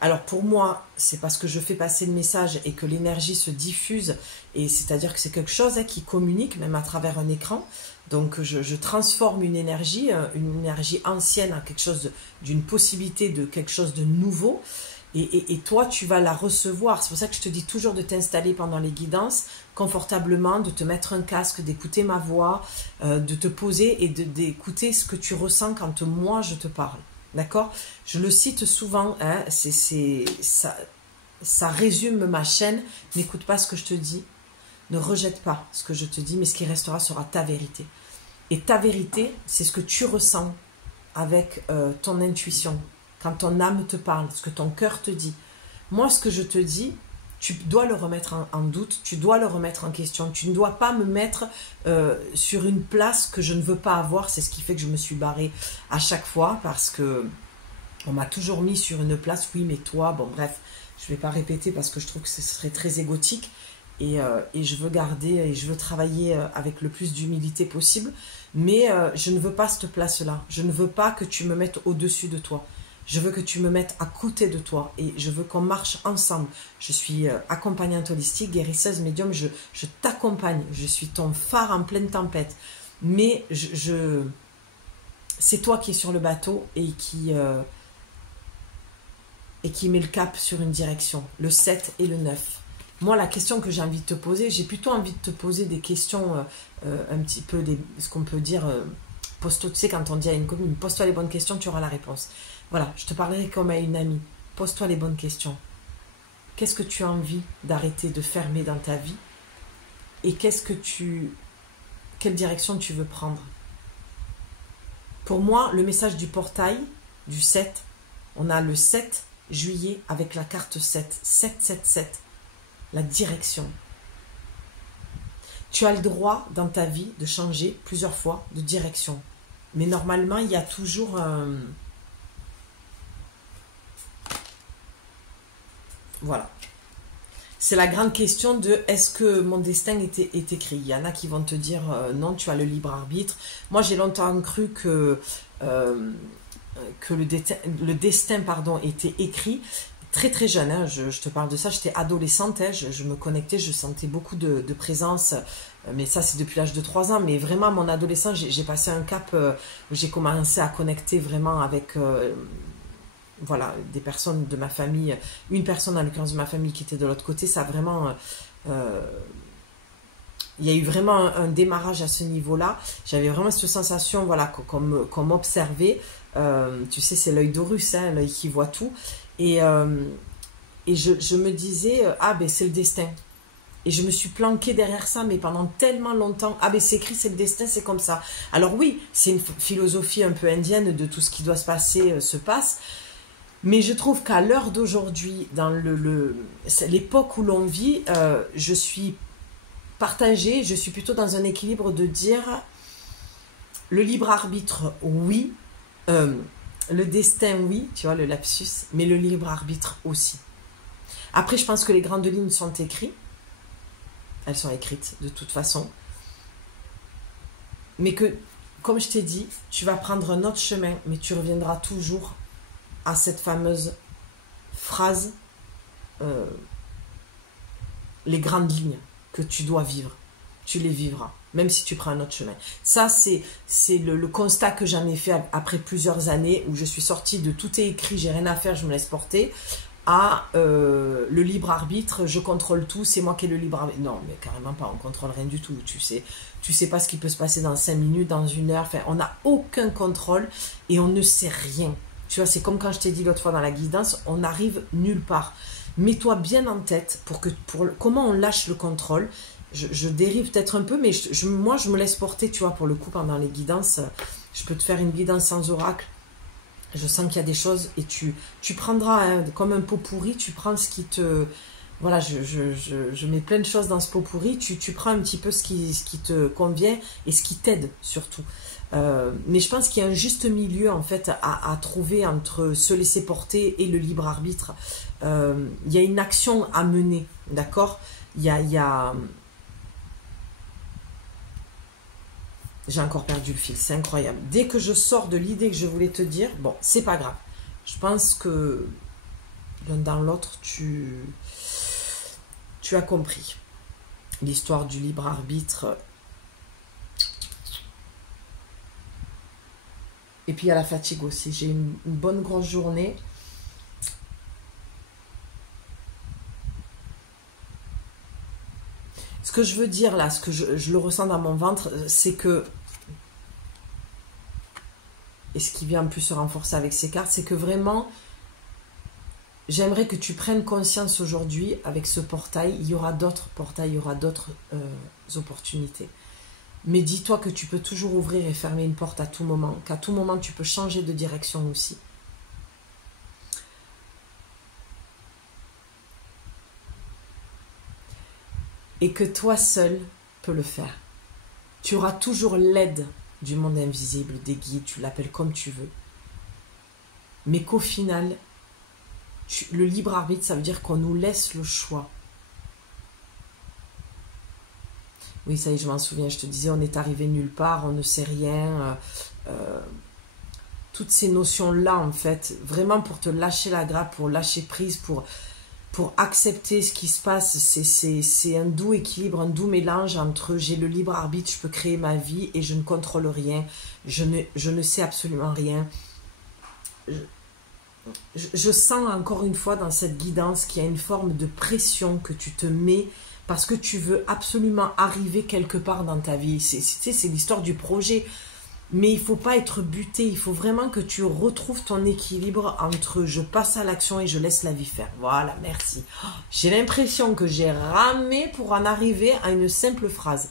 Alors pour moi, c'est parce que je fais passer le message et que l'énergie se diffuse, et c'est-à-dire que c'est quelque chose qui communique même à travers un écran. Donc je transforme une énergie ancienne en quelque chose d'une possibilité de quelque chose de nouveau. Et toi, tu vas la recevoir. C'est pour ça que je te dis toujours de t'installer pendant les guidances confortablement, de te mettre un casque, d'écouter ma voix, de te poser et d'écouter ce que tu ressens quand moi je te parle. D'accord? Je le cite souvent, hein, ça résume ma chaîne. N'écoute pas ce que je te dis, ne rejette pas ce que je te dis, mais ce qui restera sera ta vérité. Et ta vérité, c'est ce que tu ressens avec ton intuition, quand ton âme te parle, ce que ton cœur te dit. Moi, ce que je te dis, tu dois le remettre en doute, tu dois le remettre en question. Tu ne dois pas me mettre sur une place que je ne veux pas avoir. C'est ce qui fait que je me suis barrée à chaque fois, parce que on m'a toujours mis sur une place. Oui, mais toi, bon bref, je ne vais pas répéter parce que je trouve que ce serait très égotique. Et je veux garder et je veux travailler avec le plus d'humilité possible. Mais je ne veux pas cette place-là. Je ne veux pas que tu me mettes au-dessus de toi. Je veux que tu me mettes à côté de toi et je veux qu'on marche ensemble. Je suis accompagnante holistique, guérisseuse, médium, je t'accompagne. Je suis ton phare en pleine tempête. Mais c'est toi qui es sur le bateau et qui met le cap sur une direction, le 7 et le 9. Moi, la question que j'ai envie de te poser, j'ai plutôt envie de te poser des questions un petit peu, ce qu'on peut dire, pose-toi, tu sais, quand on dit à une copine, pose-toi les bonnes questions, tu auras la réponse. Voilà, je te parlerai comme à une amie. Pose-toi les bonnes questions. Qu'est-ce que tu as envie d'arrêter de fermer dans ta vie? Et quelle direction tu veux prendre? Pour moi, le message du portail, du 7, on a le 7 juillet avec la carte 7. 777. La direction. Tu as le droit dans ta vie de changer plusieurs fois de direction. Mais normalement, il y a toujours un... Voilà. C'est la grande question de est-ce que mon destin est écrit? Il y en a qui vont te dire non, tu as le libre arbitre. Moi, j'ai longtemps cru que le destin était écrit. Très très jeune, hein, je te parle de ça, j'étais adolescente, hein, je me connectais, je sentais beaucoup de présence, mais ça c'est depuis l'âge de 3 ans, mais vraiment à mon adolescence, j'ai passé un cap, où j'ai commencé à connecter vraiment avec voilà, des personnes de ma famille, une personne en l'occurrence de ma famille qui était de l'autre côté, ça a vraiment... il y a eu vraiment un démarrage à ce niveau-là, j'avais vraiment cette sensation, voilà, qu'on m'observait, tu sais, c'est l'œil d'Horus, hein, l'œil qui voit tout. Et je me disais, ah ben c'est le destin. Et je me suis planquée derrière ça, mais pendant tellement longtemps, ah ben c'est écrit, c'est le destin, c'est comme ça. Alors oui, c'est une philosophie un peu indienne de tout ce qui doit se passer, se passe. Mais je trouve qu'à l'heure d'aujourd'hui, dans l'époque où l'on vit, je suis partagée, je suis plutôt dans un équilibre de dire, le libre arbitre, oui, le destin, oui, tu vois, le lapsus, mais le libre arbitre aussi. Après, je pense que les grandes lignes sont écrites. Elles sont écrites de toute façon. Mais que, comme je t'ai dit, tu vas prendre un autre chemin, mais tu reviendras toujours à cette fameuse phrase, les grandes lignes que tu dois vivre. Tu les vivras, même si tu prends un autre chemin. Ça, c'est le constat que j'en ai fait après plusieurs années où je suis sortie de tout est écrit, j'ai rien à faire, je me laisse porter, à le libre arbitre, je contrôle tout, c'est moi qui ai le libre arbitre. Non, mais carrément pas, on contrôle rien du tout. Tu sais pas ce qui peut se passer dans 5 minutes, dans 1 heure, enfin, on n'a aucun contrôle et on ne sait rien. Tu vois, c'est comme quand je t'ai dit l'autre fois dans la guidance, on n'arrive nulle part. Mets-toi bien en tête comment on lâche le contrôle. Je dérive peut-être un peu, mais moi, je me laisse porter, tu vois, pour le coup, pendant les guidances. Je peux te faire une guidance sans oracle. Je sens qu'il y a des choses et tu prendras, hein, comme un pot pourri, tu prends ce qui te... Voilà, je mets plein de choses dans ce pot pourri, tu prends un petit peu ce qui te convient et ce qui t'aide surtout. Mais je pense qu'il y a un juste milieu en fait à trouver entre se laisser porter et le libre arbitre. Il y a une action à mener, d'accord? J'ai encore perdu le fil, c'est incroyable. Dès que je sors de l'idée que je voulais te dire, bon, c'est pas grave. Je pense que l'un dans l'autre, tu as compris. L'histoire du libre arbitre. Et puis il y a la fatigue aussi. J'ai une bonne grosse journée. Ce que je veux dire là, ce que je le ressens dans mon ventre, c'est que, et ce qui vient en plus se renforcer avec ces cartes, c'est que vraiment, j'aimerais que tu prennes conscience aujourd'hui, avec ce portail, il y aura d'autres portails, il y aura d'autres opportunités. Mais dis-toi que tu peux toujours ouvrir et fermer une porte à tout moment, qu'à tout moment tu peux changer de direction aussi. Et que toi seul peux le faire. Tu auras toujours l'aide du monde invisible, des guides, tu l'appelles comme tu veux. Mais qu'au final, le libre arbitre, ça veut dire qu'on nous laisse le choix. Oui, ça y est, je m'en souviens, je te disais, on est arrivé nulle part, on ne sait rien. Toutes ces notions-là, en fait, vraiment pour te lâcher la grappe, pour lâcher prise, pour accepter ce qui se passe, c'est un doux équilibre, un doux mélange entre j'ai le libre arbitre, je peux créer ma vie et je ne contrôle rien, je ne sais absolument rien. Je sens encore une fois dans cette guidance qu'il y a une forme de pression que tu te mets parce que tu veux absolument arriver quelque part dans ta vie. C'est l'histoire du projet. Mais il ne faut pas être buté, il faut vraiment que tu retrouves ton équilibre entre je passe à l'action et je laisse la vie faire. Voilà, merci. J'ai l'impression que j'ai ramé pour en arriver à une simple phrase.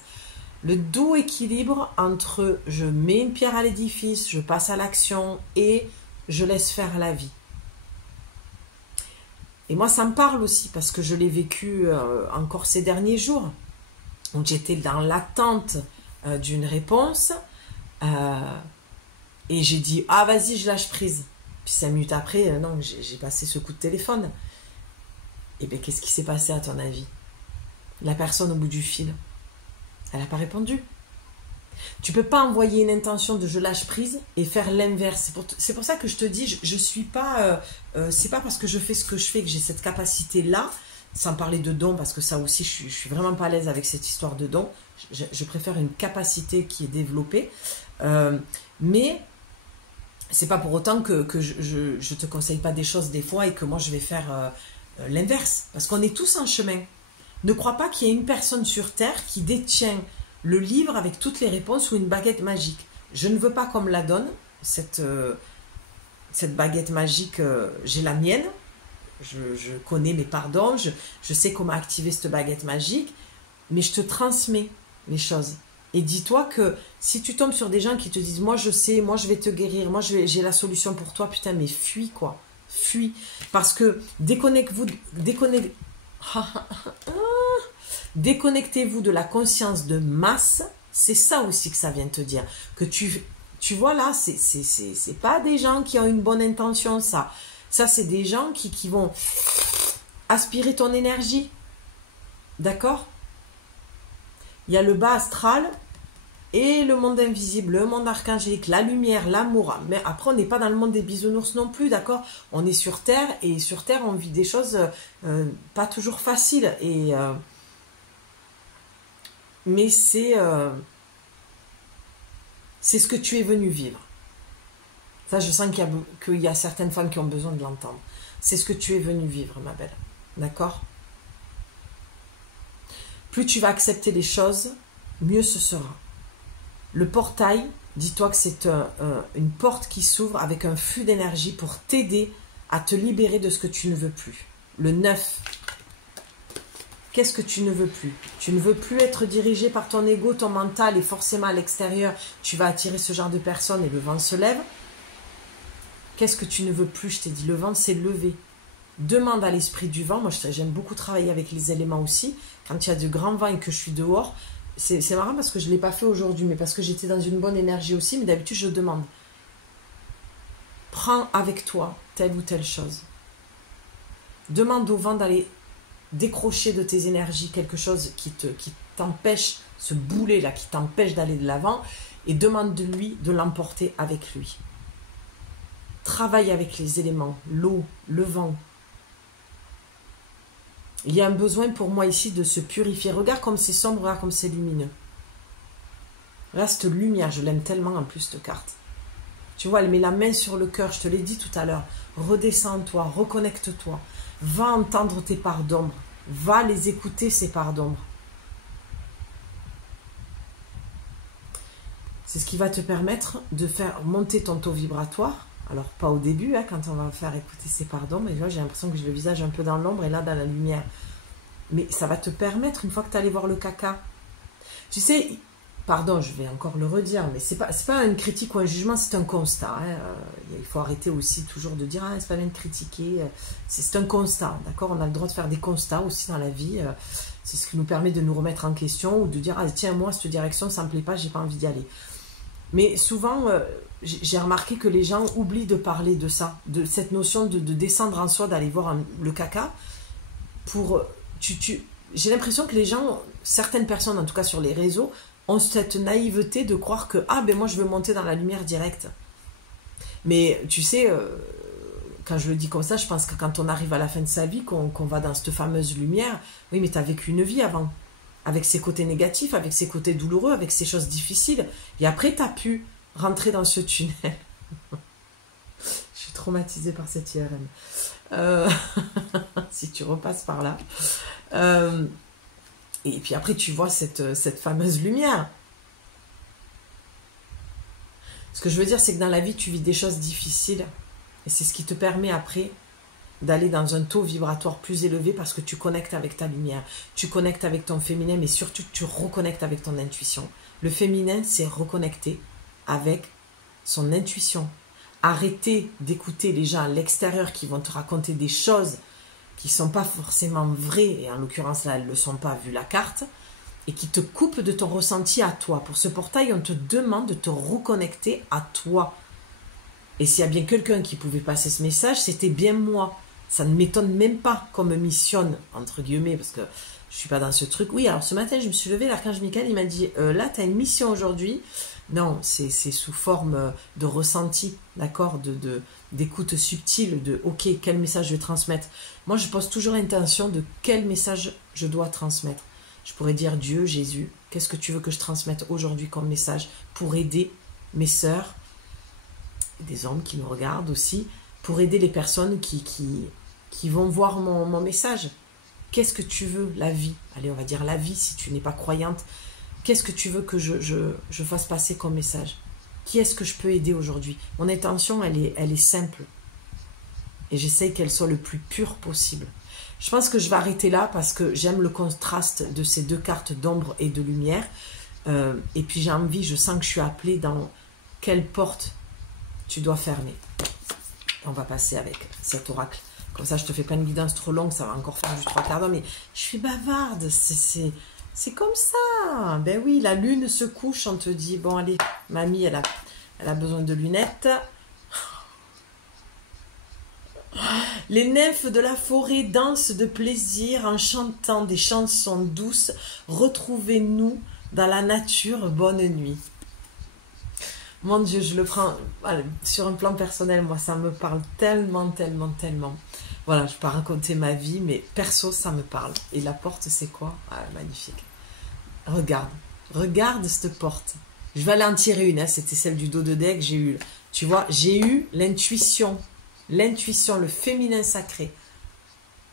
Le doux équilibre entre je mets une pierre à l'édifice, je passe à l'action et je laisse faire la vie. Et moi, ça me parle aussi parce que je l'ai vécu encore ces derniers jours. Donc j'étais dans l'attente d'une réponse. Et j'ai dit, ah vas-y, je lâche prise. Puis 5 minutes après, non, j'ai passé ce coup de téléphone. Et bien, qu'est-ce qui s'est passé à ton avis? La personne au bout du fil, elle n'a pas répondu. Tu peux pas envoyer une intention de je lâche prise et faire l'inverse. C'est pour ça que je te dis, je suis pas... c'est pas parce que je fais ce que je fais que j'ai cette capacité-là, sans parler de don, parce que ça aussi, je suis vraiment pas à l'aise avec cette histoire de don. Je préfère une capacité qui est développée. Mais c'est pas pour autant que je te conseille pas des choses des fois et que moi je vais faire l'inverse. Parce qu'on est tous en chemin. Ne crois pas qu'il y ait une personne sur Terre qui détient le livre avec toutes les réponses ou une baguette magique. Je ne veux pas qu'on me la donne, cette baguette magique, j'ai la mienne. Je connais mes pardons, je sais comment activer cette baguette magique, mais je te transmets les choses. Et dis-toi que si tu tombes sur des gens qui te disent « Moi je sais, moi je vais te guérir, moi j'ai la solution pour toi », putain mais fuis quoi, fuis. Parce que déconnectez-vous de la conscience de masse, c'est ça aussi que ça vient te dire. Que tu vois là, c'est pas des gens qui ont une bonne intention ça. Ça c'est des gens qui vont aspirer ton énergie. D'accord ? Il y a le bas astral et le monde invisible, le monde archangélique, la lumière, l'amour. Mais après, on n'est pas dans le monde des bisounours non plus, d'accord? On est sur Terre et sur Terre, on vit des choses pas toujours faciles. Mais c'est ce que tu es venu vivre. Ça, je sens qu'il y a certaines femmes qui ont besoin de l'entendre. C'est ce que tu es venu vivre, ma belle. D'accord ? Plus tu vas accepter les choses, mieux ce sera. Le portail, dis-toi que c'est une porte qui s'ouvre avec un flux d'énergie pour t'aider à te libérer de ce que tu ne veux plus. Le 9. Qu'est-ce que tu ne veux plus? Tu ne veux plus être dirigé par ton ego, ton mental, et forcément à l'extérieur, tu vas attirer ce genre de personnes et le vent se lève. Qu'est-ce que tu ne veux plus? Je t'ai dit, le vent s'est levé. Demande à l'esprit du vent. Moi, j'aime beaucoup travailler avec les éléments aussi. Quand il y a de grands vents et que je suis dehors, c'est marrant parce que je ne l'ai pas fait aujourd'hui, mais parce que j'étais dans une bonne énergie aussi. Mais d'habitude, je demande. Prends avec toi telle ou telle chose. Demande au vent d'aller décrocher de tes énergies quelque chose qui t'empêche, ce boulet là qui t'empêche d'aller de l'avant, et demande de lui de l'emporter avec lui. Travaille avec les éléments, l'eau, le vent. Il y a un besoin pour moi ici de se purifier. Regarde comme c'est sombre, regarde comme c'est lumineux. Là, cette lumière, je l'aime tellement en plus cette carte. Tu vois, elle met la main sur le cœur, je te l'ai dit tout à l'heure. Redescends en toi, reconnecte-toi. Va entendre tes parts d'ombre. Va les écouter, ces parts d'ombre. C'est ce qui va te permettre de faire monter ton taux vibratoire. Alors, pas au début, hein, quand on va faire écouter ces parts d'ombre. Et là, j'ai l'impression que j'ai le visage un peu dans l'ombre et là, dans la lumière. Mais ça va te permettre, une fois que tu allé voir le caca. Tu sais, pardon, je vais encore le redire, mais c'est pas une critique ou un jugement, c'est un constat. Hein. Il faut arrêter aussi toujours de dire, ah, c'est pas bien de critiquer. C'est un constat, d'accord? On a le droit de faire des constats aussi dans la vie. C'est ce qui nous permet de nous remettre en question ou de dire, ah, tiens, moi, cette direction, ça me plaît pas, j'ai pas envie d'y aller. Mais souvent, j'ai remarqué que les gens oublient de parler de ça, de cette notion de descendre en soi, d'aller voir le caca. J'ai l'impression que les gens, certaines personnes, en tout cas sur les réseaux, ont cette naïveté de croire que, ah, ben moi, je veux monter dans la lumière directe. Mais tu sais, quand je le dis comme ça, je pense que quand on arrive à la fin de sa vie, qu'on va dans cette fameuse lumière, oui, mais tu as vécu une vie avant, avec ses côtés négatifs, avec ses côtés douloureux, avec ses choses difficiles. Et après, tu as pu rentrer dans ce tunnel. Je suis traumatisée par cette IRM. Si tu repasses par là. Et puis après, tu vois cette fameuse lumière. Ce que je veux dire, c'est que dans la vie, tu vis des choses difficiles. Et c'est ce qui te permet après d'aller dans un taux vibratoire plus élevé parce que tu connectes avec ta lumière. Tu connectes avec ton féminin, mais surtout, tu reconnectes avec ton intuition. Le féminin, c'est reconnecter avec son intuition. Arrêter d'écouter les gens à l'extérieur qui vont te raconter des choses qui ne sont pas forcément vraies, et en l'occurrence là, elles ne le sont pas vu la carte, et qui te coupent de ton ressenti à toi. Pour ce portail, on te demande de te reconnecter à toi. Et s'il y a bien quelqu'un qui pouvait passer ce message, c'était bien moi. Ça ne m'étonne même pas qu'on me missionne, entre guillemets, parce que je ne suis pas dans ce truc. Oui, alors ce matin, je me suis levée, l'archange Michael, il m'a dit, là, tu as une mission aujourd'hui. Non, c'est sous forme de ressenti, d'accord, d'écoute subtile, de ok, quel message je vais transmettre. Moi, je pose toujours l'intention de quel message je dois transmettre. Je pourrais dire Dieu, Jésus, qu'est-ce que tu veux que je transmette aujourd'hui comme message pour aider mes sœurs, des hommes qui nous regardent aussi, pour aider les personnes qui vont voir mon message. Qu'est-ce que tu veux, la vie? Allez, on va dire la vie si tu n'es pas croyante. Qu'est-ce que tu veux que je fasse passer comme message? Qui est-ce que je peux aider aujourd'hui? Mon intention, elle est simple. Et j'essaye qu'elle soit le plus pure possible. Je pense que je vais arrêter là parce que j'aime le contraste de ces deux cartes d'ombre et de lumière. Et puis j'ai envie, je sens que je suis appelée dans quelle porte tu dois fermer. On va passer avec cet oracle. Comme ça, je te fais pas une guidance trop longue, ça va encore faire juste 3 quarts d'heure. Mais je suis bavarde, c'est comme ça. Ben oui, la lune se couche, on te dit, bon allez, mamie, elle a besoin de lunettes. Les nymphes de la forêt dansent de plaisir en chantant des chansons douces. Retrouvez-nous dans la nature, bonne nuit. Mon Dieu, je le prends sur un plan personnel, moi ça me parle tellement, tellement, tellement. Voilà, je peux raconter ma vie, mais perso, ça me parle. Et la porte, c'est quoi? Ah, magnifique. Regarde cette porte. Je vais aller en tirer une, hein. C'était celle du dos de deck, j'ai eu, tu vois, j'ai eu l'intuition, le féminin sacré.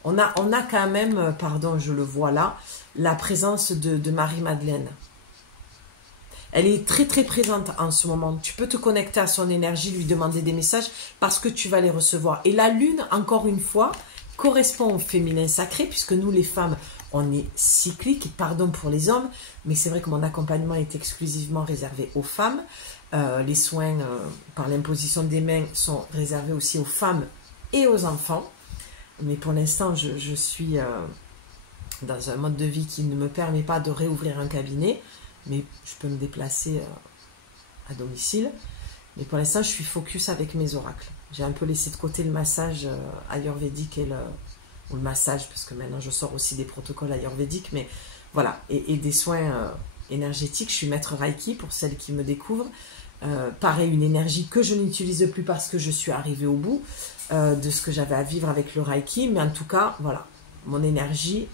On a quand même, pardon, je le vois là, la présence de Marie-Madeleine. Elle est très très présente en ce moment. Tu peux te connecter à son énergie, lui demander des messages parce que tu vas les recevoir. Et la lune, encore une fois, correspond au féminin sacré puisque nous les femmes, on est cyclique. Pardon pour les hommes, mais c'est vrai que mon accompagnement est exclusivement réservé aux femmes. Les soins par l'imposition des mains sont réservés aussi aux femmes et aux enfants. Mais pour l'instant, je suis dans un mode de vie qui ne me permet pas de réouvrir un cabinet. Mais je peux me déplacer à domicile. Mais pour l'instant, je suis focus avec mes oracles. J'ai un peu laissé de côté le massage ayurvédique ou le massage, parce que maintenant je sors aussi des protocoles ayurvédiques, mais voilà, et des soins énergétiques. Je suis maître Reiki pour celles qui me découvrent. Pareil, une énergie que je n'utilise plus parce que je suis arrivée au bout de ce que j'avais à vivre avec le Reiki. Mais en tout cas, voilà, mon énergie,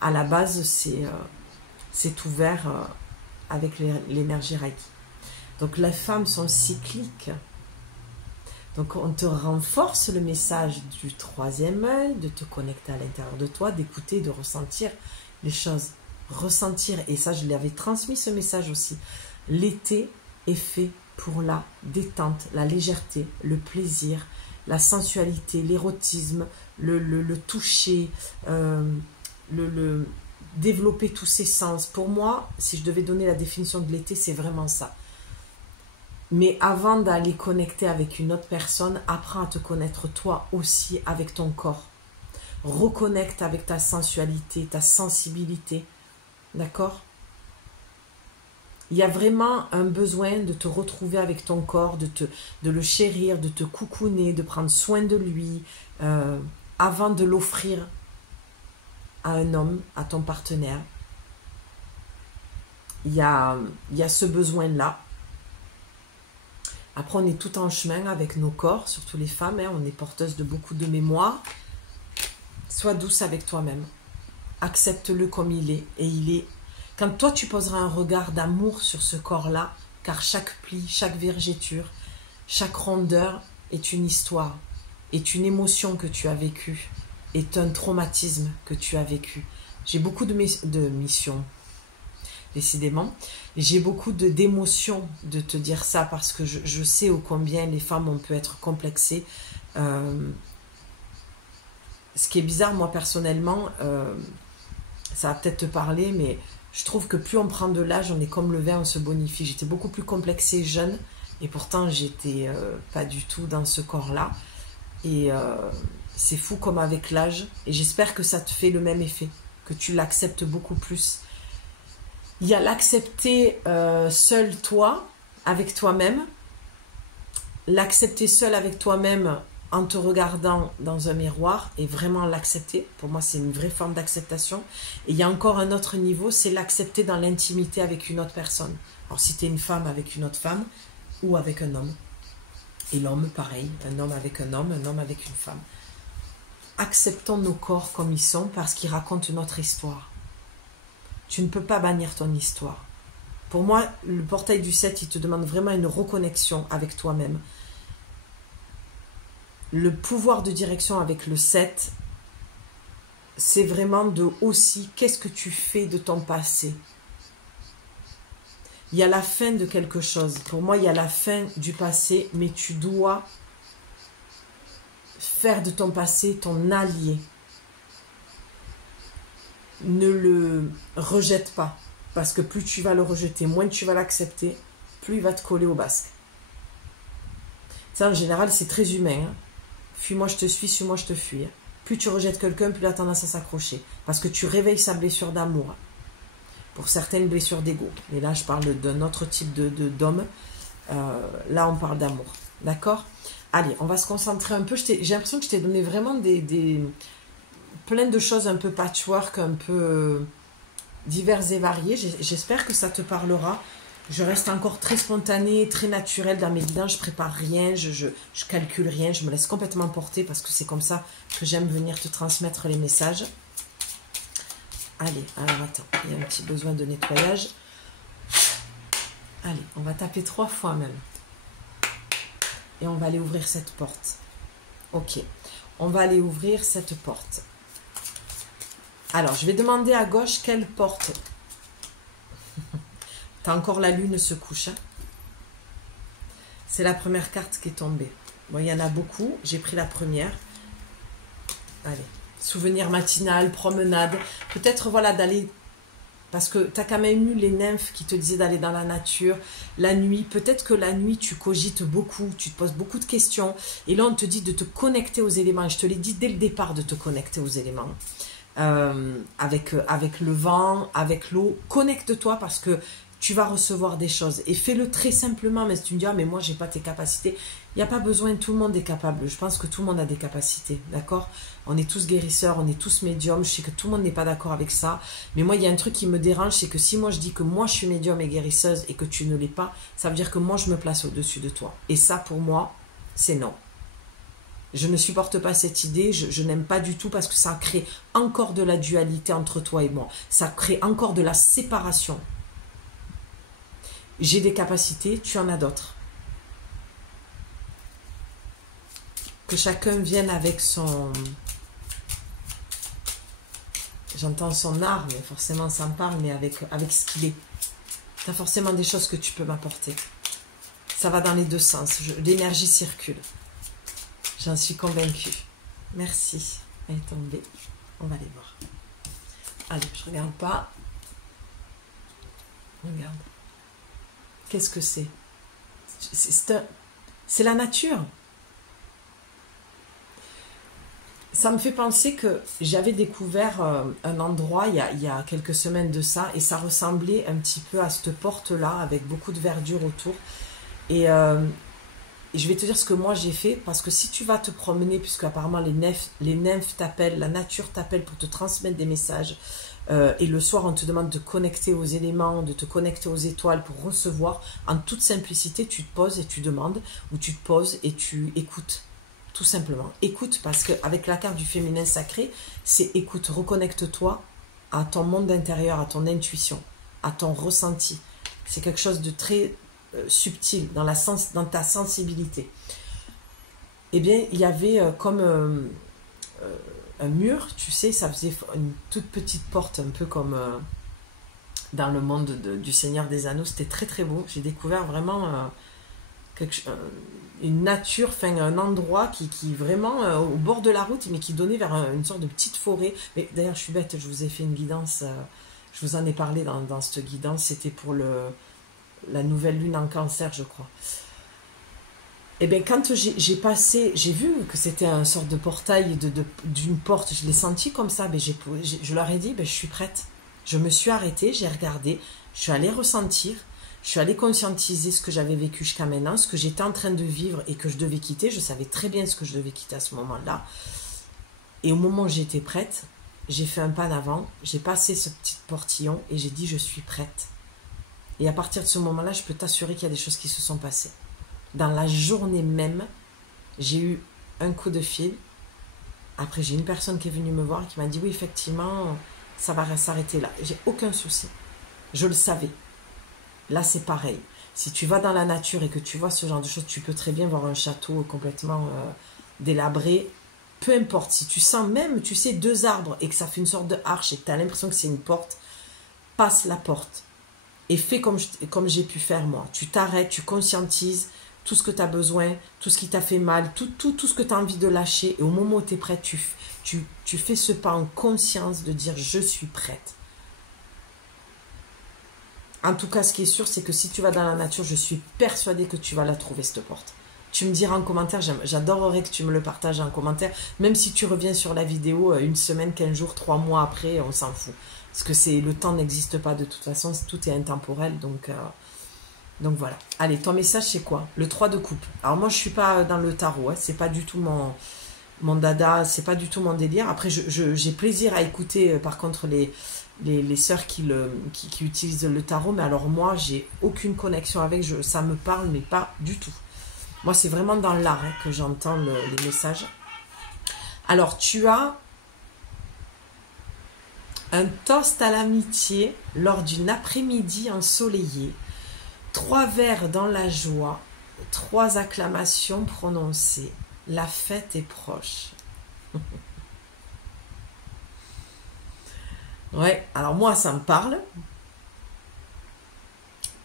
à la base, c'est ouvert avec l'énergie Reiki. Donc les femmes sont cycliques. Donc on te renforce le message du troisième œil, de te connecter à l'intérieur de toi, d'écouter, de ressentir les choses. Ressentir, et ça je l'avais transmis ce message aussi. L'été est fait pour la détente, la légèreté, le plaisir, la sensualité, l'érotisme, le toucher, développer tous ses sens. Pour moi, si je devais donner la définition de l'été, c'est vraiment ça. Mais avant d'aller connecter avec une autre personne, apprends à te connaître toi aussi avec ton corps. Reconnecte avec ta sensualité, ta sensibilité. D'accord? Il y a vraiment un besoin de te retrouver avec ton corps, de le chérir, de te coucouner, de prendre soin de lui, avant de l'offrir à un homme, à ton partenaire. Il y a ce besoin-là. Après, on est tout en chemin avec nos corps, surtout les femmes, hein, on est porteuses de beaucoup de mémoire. Sois douce avec toi-même. Accepte-le comme il est. Et il est. Quand toi, tu poseras un regard d'amour sur ce corps-là, car chaque pli, chaque vergeture, chaque rondeur est une histoire, est une émotion que tu as vécue, est un traumatisme que tu as vécu. J'ai beaucoup de missions, décidément. J'ai beaucoup d'émotions de te dire ça parce que je sais ô combien les femmes on peut être complexées. Ce qui est bizarre, moi personnellement, ça va peut-être te parler, mais je trouve que plus on prend de l'âge, on est comme le vin, on se bonifie. J'étais beaucoup plus complexée jeune et pourtant j'étais pas du tout dans ce corps-là. Et c'est fou comme avec l'âge. Et j'espère que ça te fait le même effet, que tu l'acceptes beaucoup plus. Il y a l'accepter seul toi, avec toi-même. L'accepter seul avec toi-même en te regardant dans un miroir et vraiment l'accepter. Pour moi, c'est une vraie forme d'acceptation. Et il y a encore un autre niveau, c'est l'accepter dans l'intimité avec une autre personne. Alors, si tu es une femme avec une autre femme ou avec un homme. Et l'homme, pareil. Un homme avec un homme avec une femme. Acceptons nos corps comme ils sont parce qu'ils racontent notre histoire. Tu ne peux pas bannir ton histoire. Pour moi, le portail du 7, il te demande vraiment une reconnexion avec toi-même. Le pouvoir de direction avec le 7, c'est vraiment de aussi, qu'est-ce que tu fais de ton passé? Il y a la fin de quelque chose. Pour moi, il y a la fin du passé, mais tu dois faire de ton passé ton allié. Ne le rejette pas, parce que plus tu vas le rejeter, moins tu vas l'accepter, plus il va te coller au basque. Ça, en général, c'est très humain. Hein. Fuis-moi, je te suis, suis-moi, je te fuis. Plus tu rejettes quelqu'un, plus il a tendance à s'accrocher. Parce que tu réveilles sa blessure d'amour. Pour certaines blessures d'ego. Et là, je parle d'un autre type d'homme. Là, on parle d'amour. D'accord? Allez, on va se concentrer un peu. J'ai l'impression que je t'ai donné vraiment plein de choses un peu patchwork, un peu diverses et variées. J'espère que ça te parlera. Je reste encore très spontanée, très naturelle dans mes guidances. Je prépare rien, je calcule rien. Je me laisse complètement porter parce que c'est comme ça que j'aime venir te transmettre les messages. Allez, alors attends, il y a un petit besoin de nettoyage. Allez, on va taper 3 fois même. Et on va aller ouvrir cette porte. Ok, on va aller ouvrir cette porte. Alors, je vais demander à gauche quelle porte Tu as encore la lune se couche. Hein. C'est la première carte qui est tombée. Bon, il y en a beaucoup. J'ai pris la première. Allez. Souvenir matinal, promenade. Peut-être, voilà, d'aller... Parce que tu as quand même eu les nymphes qui te disaient d'aller dans la nature, la nuit. Peut-être que la nuit, tu cogites beaucoup, tu te poses beaucoup de questions. Et là, on te dit de te connecter aux éléments. Je te l'ai dit dès le départ de te connecter aux éléments. Avec le vent, avec l'eau. Connecte-toi parce que tu vas recevoir des choses. Et fais-le très simplement. Mais si tu me dis, ah, mais moi, j'ai pas tes capacités. Il n'y a pas besoin, tout le monde est capable. Je pense que tout le monde a des capacités, d'accord? On est tous guérisseurs, on est tous médiums. Je sais que tout le monde n'est pas d'accord avec ça. Mais moi, il y a un truc qui me dérange, c'est que si moi, je dis que moi, je suis médium et guérisseuse et que tu ne l'es pas, ça veut dire que moi, je me place au-dessus de toi. Et ça, pour moi, c'est non. Je ne supporte pas cette idée, je n'aime pas du tout parce que ça crée encore de la dualité entre toi et moi. Ça crée encore de la séparation. J'ai des capacités, tu en as d'autres. Que chacun vienne avec son... J'entends son art, mais forcément ça me parle, mais avec ce qu'il est. Tu as forcément des choses que tu peux m'apporter. Ça va dans les deux sens. L'énergie circule. J'en suis convaincue. Merci. Elle est tombée. On va aller voir. Allez, je regarde pas. Regarde. Qu'est-ce que c'est? C'est la nature. Ça me fait penser que j'avais découvert un endroit il y a quelques semaines de ça et ça ressemblait un petit peu à cette porte-là avec beaucoup de verdure autour. Et je vais te dire ce que moi j'ai fait parce que si tu vas te promener, puisque apparemment les nymphes t'appellent, la nature t'appelle pour te transmettre des messages et le soir on te demande de te connecter aux éléments, de te connecter aux étoiles pour recevoir, en toute simplicité tu te poses et tu demandes ou tu te poses et tu écoutes. Tout simplement. Écoute, parce qu'avec la carte du féminin sacré, c'est écoute, reconnecte-toi à ton monde intérieur, à ton intuition, à ton ressenti. C'est quelque chose de très subtil dans ta sensibilité. Eh bien, il y avait comme un mur, tu sais, ça faisait une toute petite porte, un peu comme dans le monde du Seigneur des Anneaux. C'était très très beau. J'ai découvert vraiment... une nature, enfin un endroit qui vraiment au bord de la route, mais qui donnait vers une sorte de petite forêt. Mais d'ailleurs, je suis bête, je vous ai fait une guidance, je vous en ai parlé dans cette guidance, c'était pour la nouvelle lune en cancer, je crois. Et bien, quand j'ai vu que c'était un sorte de portail d'une porte, je l'ai senti comme ça, mais je leur ai dit, ben, je suis prête. Je me suis arrêtée, j'ai regardé, je suis allée ressentir. Je suis allée conscientiser ce que j'avais vécu jusqu'à maintenant, ce que j'étais en train de vivre et que je devais quitter. Je savais très bien ce que je devais quitter à ce moment-là. Et au moment où j'étais prête, j'ai fait un pas en avant, j'ai passé ce petit portillon et j'ai dit je suis prête. Et à partir de ce moment-là, je peux t'assurer qu'il y a des choses qui se sont passées. Dans la journée même, j'ai eu un coup de fil. Après, j'ai une personne qui est venue me voir et qui m'a dit oui, effectivement, ça va s'arrêter là. J'ai aucun souci. Je le savais. Là, c'est pareil. Si tu vas dans la nature et que tu vois ce genre de choses, tu peux très bien voir un château complètement délabré. Peu importe, si tu sens même, tu sais, deux arbres et que ça fait une sorte de arche et que tu as l'impression que c'est une porte, passe la porte et fais comme j'ai pu faire moi. Tu t'arrêtes, tu conscientises tout ce que tu as besoin, tout ce qui t'a fait mal, tout ce que tu as envie de lâcher. Et au moment où tu es prête, tu fais ce pas en conscience de dire je suis prête. En tout cas, ce qui est sûr, c'est que si tu vas dans la nature, je suis persuadée que tu vas la trouver, cette porte. Tu me diras en commentaire, j'adorerais que tu me le partages en commentaire, même si tu reviens sur la vidéo une semaine, 15 jours, 3 mois après, on s'en fout. Parce que le temps n'existe pas de toute façon, tout est intemporel, donc voilà. Allez, ton message, c'est quoi? Le 3 de coupe. Alors moi, je ne suis pas dans le tarot, hein, c'est pas du tout mon dada, c'est pas du tout mon délire. Après, j'ai plaisir à écouter, par contre, les sœurs qui utilisent le tarot, mais alors moi j'ai aucune connexion avec, ça me parle mais pas du tout. Moi c'est vraiment dans l'art que j'entends les messages. Alors tu as un toast à l'amitié lors d'une après-midi ensoleillée, 3 verres dans la joie, 3 acclamations prononcées, la fête est proche. Ouais, alors moi ça me parle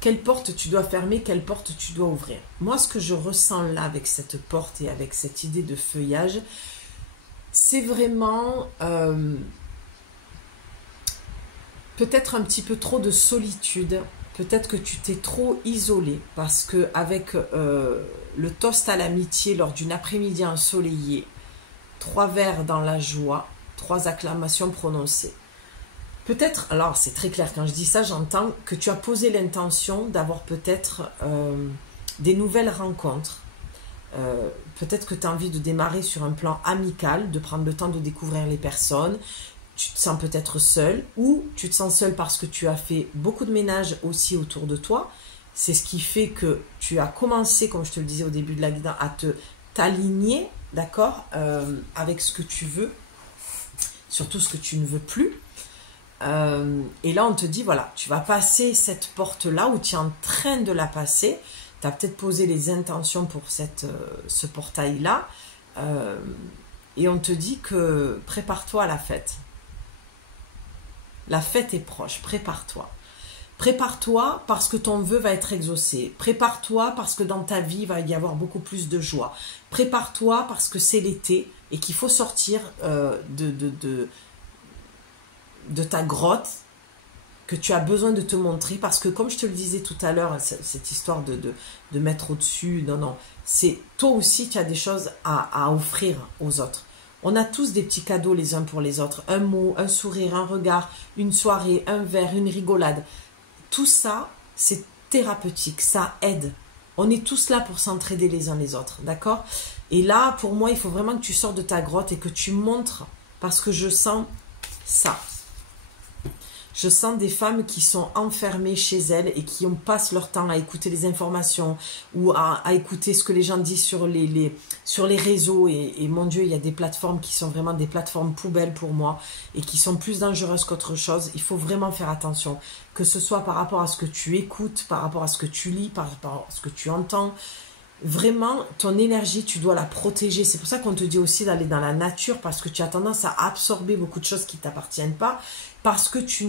quelle porte tu dois fermer, quelle porte tu dois ouvrir. Moi, ce que je ressens là avec cette porte et avec cette idée de feuillage, c'est vraiment peut-être un petit peu trop de solitude. Peut-être que tu t'es trop isolé parce que avec le toast à l'amitié lors d'une après-midi ensoleillée, 3 vers dans la joie, 3 acclamations prononcées. Peut-être, alors c'est très clair quand je dis ça, j'entends que tu as posé l'intention d'avoir peut-être des nouvelles rencontres. Peut-être que tu as envie de démarrer sur un plan amical, de prendre le temps de découvrir les personnes. Tu te sens peut-être seul ou tu te sens seul parce que tu as fait beaucoup de ménage aussi autour de toi. C'est ce qui fait que tu as commencé, comme je te le disais au début de la guidance, à t'aligner, d'accord, avec ce que tu veux, surtout ce que tu ne veux plus. Et là, on te dit, voilà, tu vas passer cette porte-là ou tu es en train de la passer. Tu as peut-être posé les intentions pour ce portail-là. Et on te dit que prépare-toi à la fête. La fête est proche, prépare-toi. Prépare-toi parce que ton vœu va être exaucé. Prépare-toi parce que dans ta vie, il va y avoir beaucoup plus de joie. Prépare-toi parce que c'est l'été et qu'il faut sortir de ta grotte, que tu as besoin de te montrer. Parce que comme je te le disais tout à l'heure, cette histoire de mettre au-dessus, non, c'est toi aussi, tu as des choses à offrir aux autres. On a tous des petits cadeaux les uns pour les autres. Un mot, un sourire, un regard, une soirée, un verre, une rigolade. Tout ça, c'est thérapeutique, ça aide. On est tous là pour s'entraider les uns les autres, d'accord? Et là, pour moi, il faut vraiment que tu sors de ta grotte et que tu montres, parce que je sens ça. Je sens des femmes qui sont enfermées chez elles et qui passent leur temps à écouter les informations ou à écouter ce que les gens disent sur les réseaux. Et mon Dieu, il y a des plateformes qui sont vraiment des plateformes poubelles pour moi et qui sont plus dangereuses qu'autre chose. Il faut vraiment faire attention, que ce soit par rapport à ce que tu écoutes, par rapport à ce que tu lis, par rapport à ce que tu entends. Vraiment, ton énergie, tu dois la protéger. C'est pour ça qu'on te dit aussi d'aller dans la nature, parce que tu as tendance à absorber beaucoup de choses qui ne t'appartiennent pas, parce que tu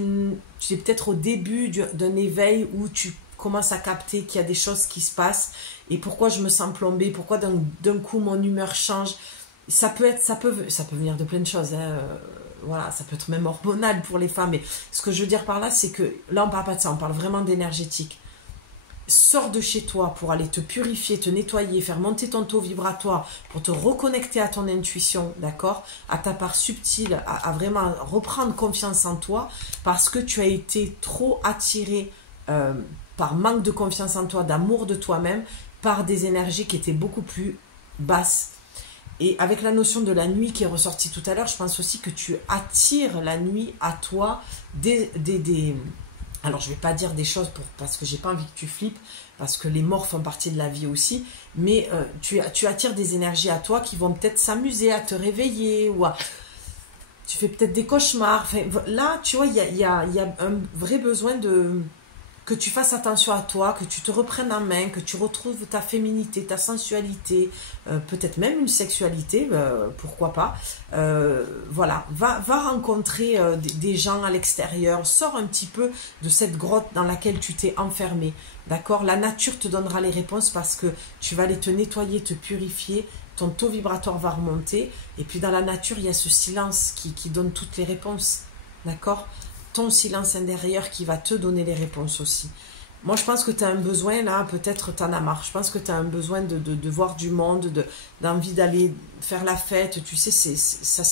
es peut-être au début d'un éveil où tu commences à capter qu'il y a des choses qui se passent. Et pourquoi je me sens plombée, pourquoi d'un coup mon humeur change. Ça peut venir de plein de choses, hein. Voilà, ça peut être même hormonal pour les femmes. Mais ce que je veux dire par là, c'est que là, on ne parle pas de ça, on parle vraiment d'énergétique. Sors de chez toi pour aller te purifier, te nettoyer, faire monter ton taux vibratoire, pour te reconnecter à ton intuition, d'accord, à ta part subtile, à vraiment reprendre confiance en toi, parce que tu as été trop attiré par manque de confiance en toi, d'amour de toi-même, par des énergies qui étaient beaucoup plus basses. Et avec la notion de la nuit qui est ressortie tout à l'heure, je pense aussi que tu attires la nuit à toi alors, je ne vais pas dire des choses parce que j'ai pas envie que tu flippes, parce que les morts font partie de la vie aussi, mais tu attires des énergies à toi qui vont peut-être s'amuser à te réveiller, ou tu fais peut-être des cauchemars. Enfin, là, tu vois, il y a un vrai besoin que tu fasses attention à toi, que tu te reprennes en main, que tu retrouves ta féminité, ta sensualité, peut-être même une sexualité, pourquoi pas. Voilà, va rencontrer des gens à l'extérieur, sors un petit peu de cette grotte dans laquelle tu t'es enfermé, d'accord? La nature te donnera les réponses parce que tu vas aller te nettoyer, te purifier, ton taux vibratoire va remonter, et puis dans la nature, il y a ce silence qui donne toutes les réponses, d'accord? Ton silence intérieur qui va te donner les réponses aussi. Moi, je pense que tu as un besoin, là, peut-être tu en as marre. Je pense que tu as un besoin de voir du monde, d'envie d'aller faire la fête. Tu sais, ça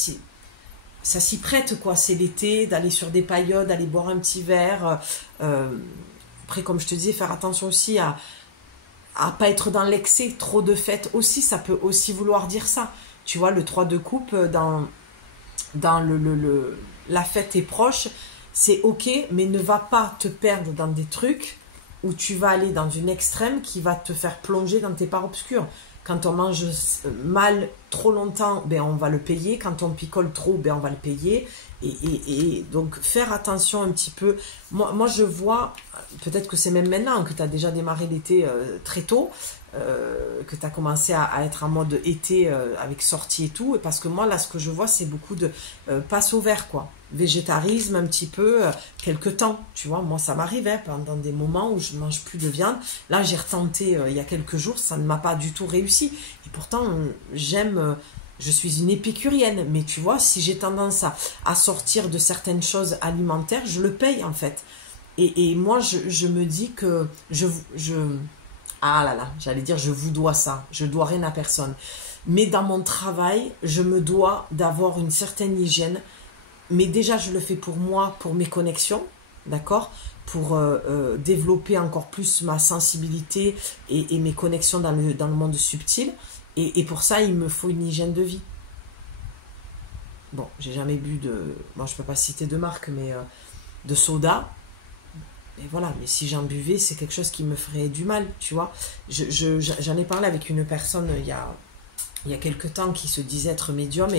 s'y prête, quoi. C'est l'été, d'aller sur des paillotes, d'aller boire un petit verre. Après, comme je te disais, faire attention aussi à pas être dans l'excès. Trop de fêtes aussi, ça peut aussi vouloir dire ça. Tu vois, le 3 de coupe, dans la fête est proche, c'est ok, mais ne va pas te perdre dans des trucs où tu vas aller dans une extrême qui va te faire plonger dans tes parts obscures. Quand on mange mal trop longtemps, ben on va le payer. Quand on picole trop, ben on va le payer. Et donc, faire attention un petit peu. Moi je vois, peut-être que c'est même maintenant que tu as déjà démarré l'été très tôt, que tu as commencé à être en mode été avec sortie et tout. Parce que moi, là, ce que je vois, c'est beaucoup de passe au vert, quoi. Végétarisme un petit peu, quelque temps, tu vois. Moi, ça m'arrivait pendant des moments où je ne mange plus de viande. Là, j'ai retenté il y a quelques jours, ça ne m'a pas du tout réussi. Et pourtant, j'aime... je suis une épicurienne, mais tu vois, si j'ai tendance à sortir de certaines choses alimentaires, je le paye, en fait. Et moi, je me dis que ah là là, j'allais dire je vous dois ça, je dois rien à personne. Mais dans mon travail, je me dois d'avoir une certaine hygiène. Mais déjà, je le fais pour moi, pour mes connexions, d'accord? Pour développer encore plus ma sensibilité et mes connexions dans le monde subtil. Et pour ça, il me faut une hygiène de vie. Bon, j'ai jamais bu de... Bon, je peux pas citer de marque, mais de soda. Et voilà, mais si j'en buvais, c'est quelque chose qui me ferait du mal, tu vois. J'en ai parlé avec une personne il y a quelques temps qui se disait être médium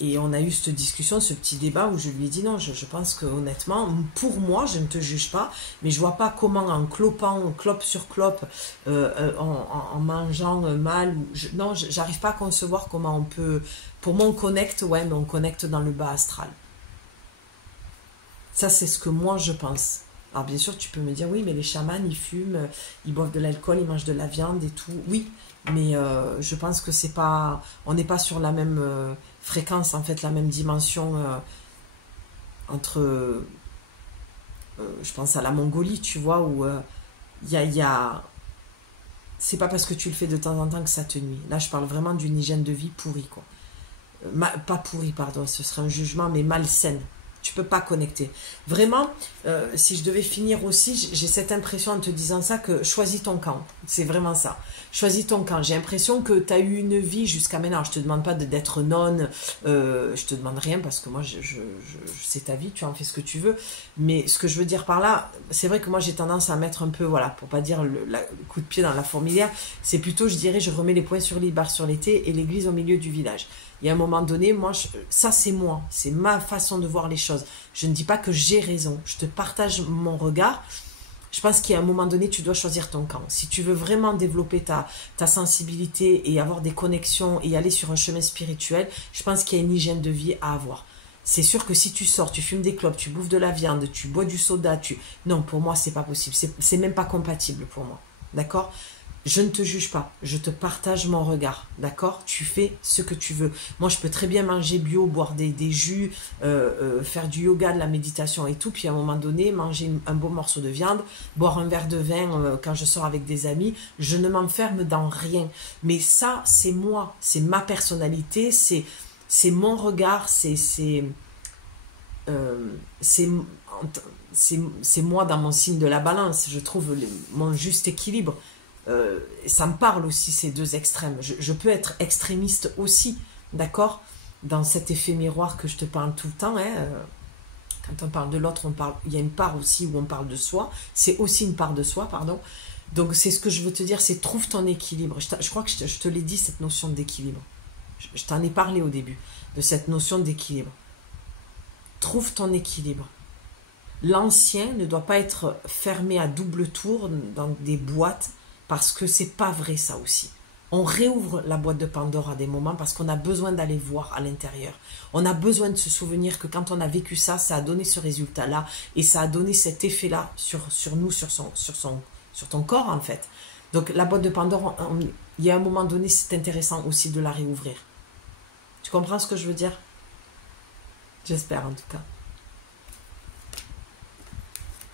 et on a eu cette discussion, ce petit débat où je lui ai dit non, je pense que honnêtement, pour moi, je ne te juge pas, mais je vois pas comment en clopant, clope sur clope, en mangeant mal, non, j'arrive pas à concevoir comment on peut... Pour moi, on connecte, ouais, mais on connecte dans le bas astral. Ça, c'est ce que moi, je pense. Alors bien sûr, tu peux me dire, oui, mais les chamans, ils fument, ils boivent de l'alcool, ils mangent de la viande et tout. Oui, mais je pense que c'est pas... On n'est pas sur la même fréquence, en fait, la même dimension entre... je pense à la Mongolie, tu vois, où il y a... C'est pas parce que tu le fais de temps en temps que ça te nuit. Là, je parle vraiment d'une hygiène de vie pourrie, quoi. Pas pourrie, pardon, ce serait un jugement, mais malsaine. Tu peux pas connecter. Vraiment, si je devais finir aussi, j'ai cette impression en te disant ça que choisis ton camp. C'est vraiment ça. Choisis ton camp. J'ai l'impression que tu as eu une vie jusqu'à maintenant. Alors, je te demande pas d'être nonne, je te demande rien parce que moi, c'est ta vie, tu en fais ce que tu veux. Mais ce que je veux dire par là, c'est vrai que moi, j'ai tendance à mettre un peu, voilà, pour pas dire le coup de pied dans la fourmilière, c'est plutôt, je dirais, je remets les points sur les barres sur l'été et l'église au milieu du village. Et à un moment donné, moi, ça c'est moi, c'est ma façon de voir les choses. Je ne dis pas que j'ai raison, je te partage mon regard. Je pense qu'à un moment donné, tu dois choisir ton camp. Si tu veux vraiment développer ta sensibilité et avoir des connexions et aller sur un chemin spirituel, je pense qu'il y a une hygiène de vie à avoir. C'est sûr que si tu sors, tu fumes des clopes, tu bouffes de la viande, tu bois du soda, non, pour moi, c'est pas possible. C'est même pas compatible pour moi. D'accord ? Je ne te juge pas, je te partage mon regard, d'accord? Tu fais ce que tu veux. Moi, je peux très bien manger bio, boire des jus, faire du yoga, de la méditation et tout, puis à un moment donné, manger un beau morceau de viande, boire un verre de vin quand je sors avec des amis. Je ne m'enferme dans rien. Mais ça, c'est moi, c'est ma personnalité, c'est mon regard, c'est moi dans mon signe de la balance. Je trouve mon juste équilibre. Ça me parle aussi ces deux extrêmes. Je peux être extrémiste aussi, d'accord? Dans cet effet miroir que je te parle tout le temps, hein, quand on parle de l'autre, il y a une part aussi où on parle de soi. C'est aussi une part de soi, pardon. Donc c'est ce que je veux te dire, c'est trouve ton équilibre. Je crois que je te l'ai dit, cette notion d'équilibre. Je t'en ai parlé au début, de cette notion d'équilibre. Trouve ton équilibre. L'ancien ne doit pas être fermé à double tour dans des boîtes, parce que c'est pas vrai ça aussi. On réouvre la boîte de Pandore à des moments parce qu'on a besoin d'aller voir à l'intérieur. On a besoin de se souvenir que quand on a vécu ça, ça a donné ce résultat-là et ça a donné cet effet-là sur nous, sur ton corps en fait. Donc la boîte de Pandore, il y a un moment donné, c'est intéressant aussi de la réouvrir. Tu comprends ce que je veux dire? J'espère en tout cas.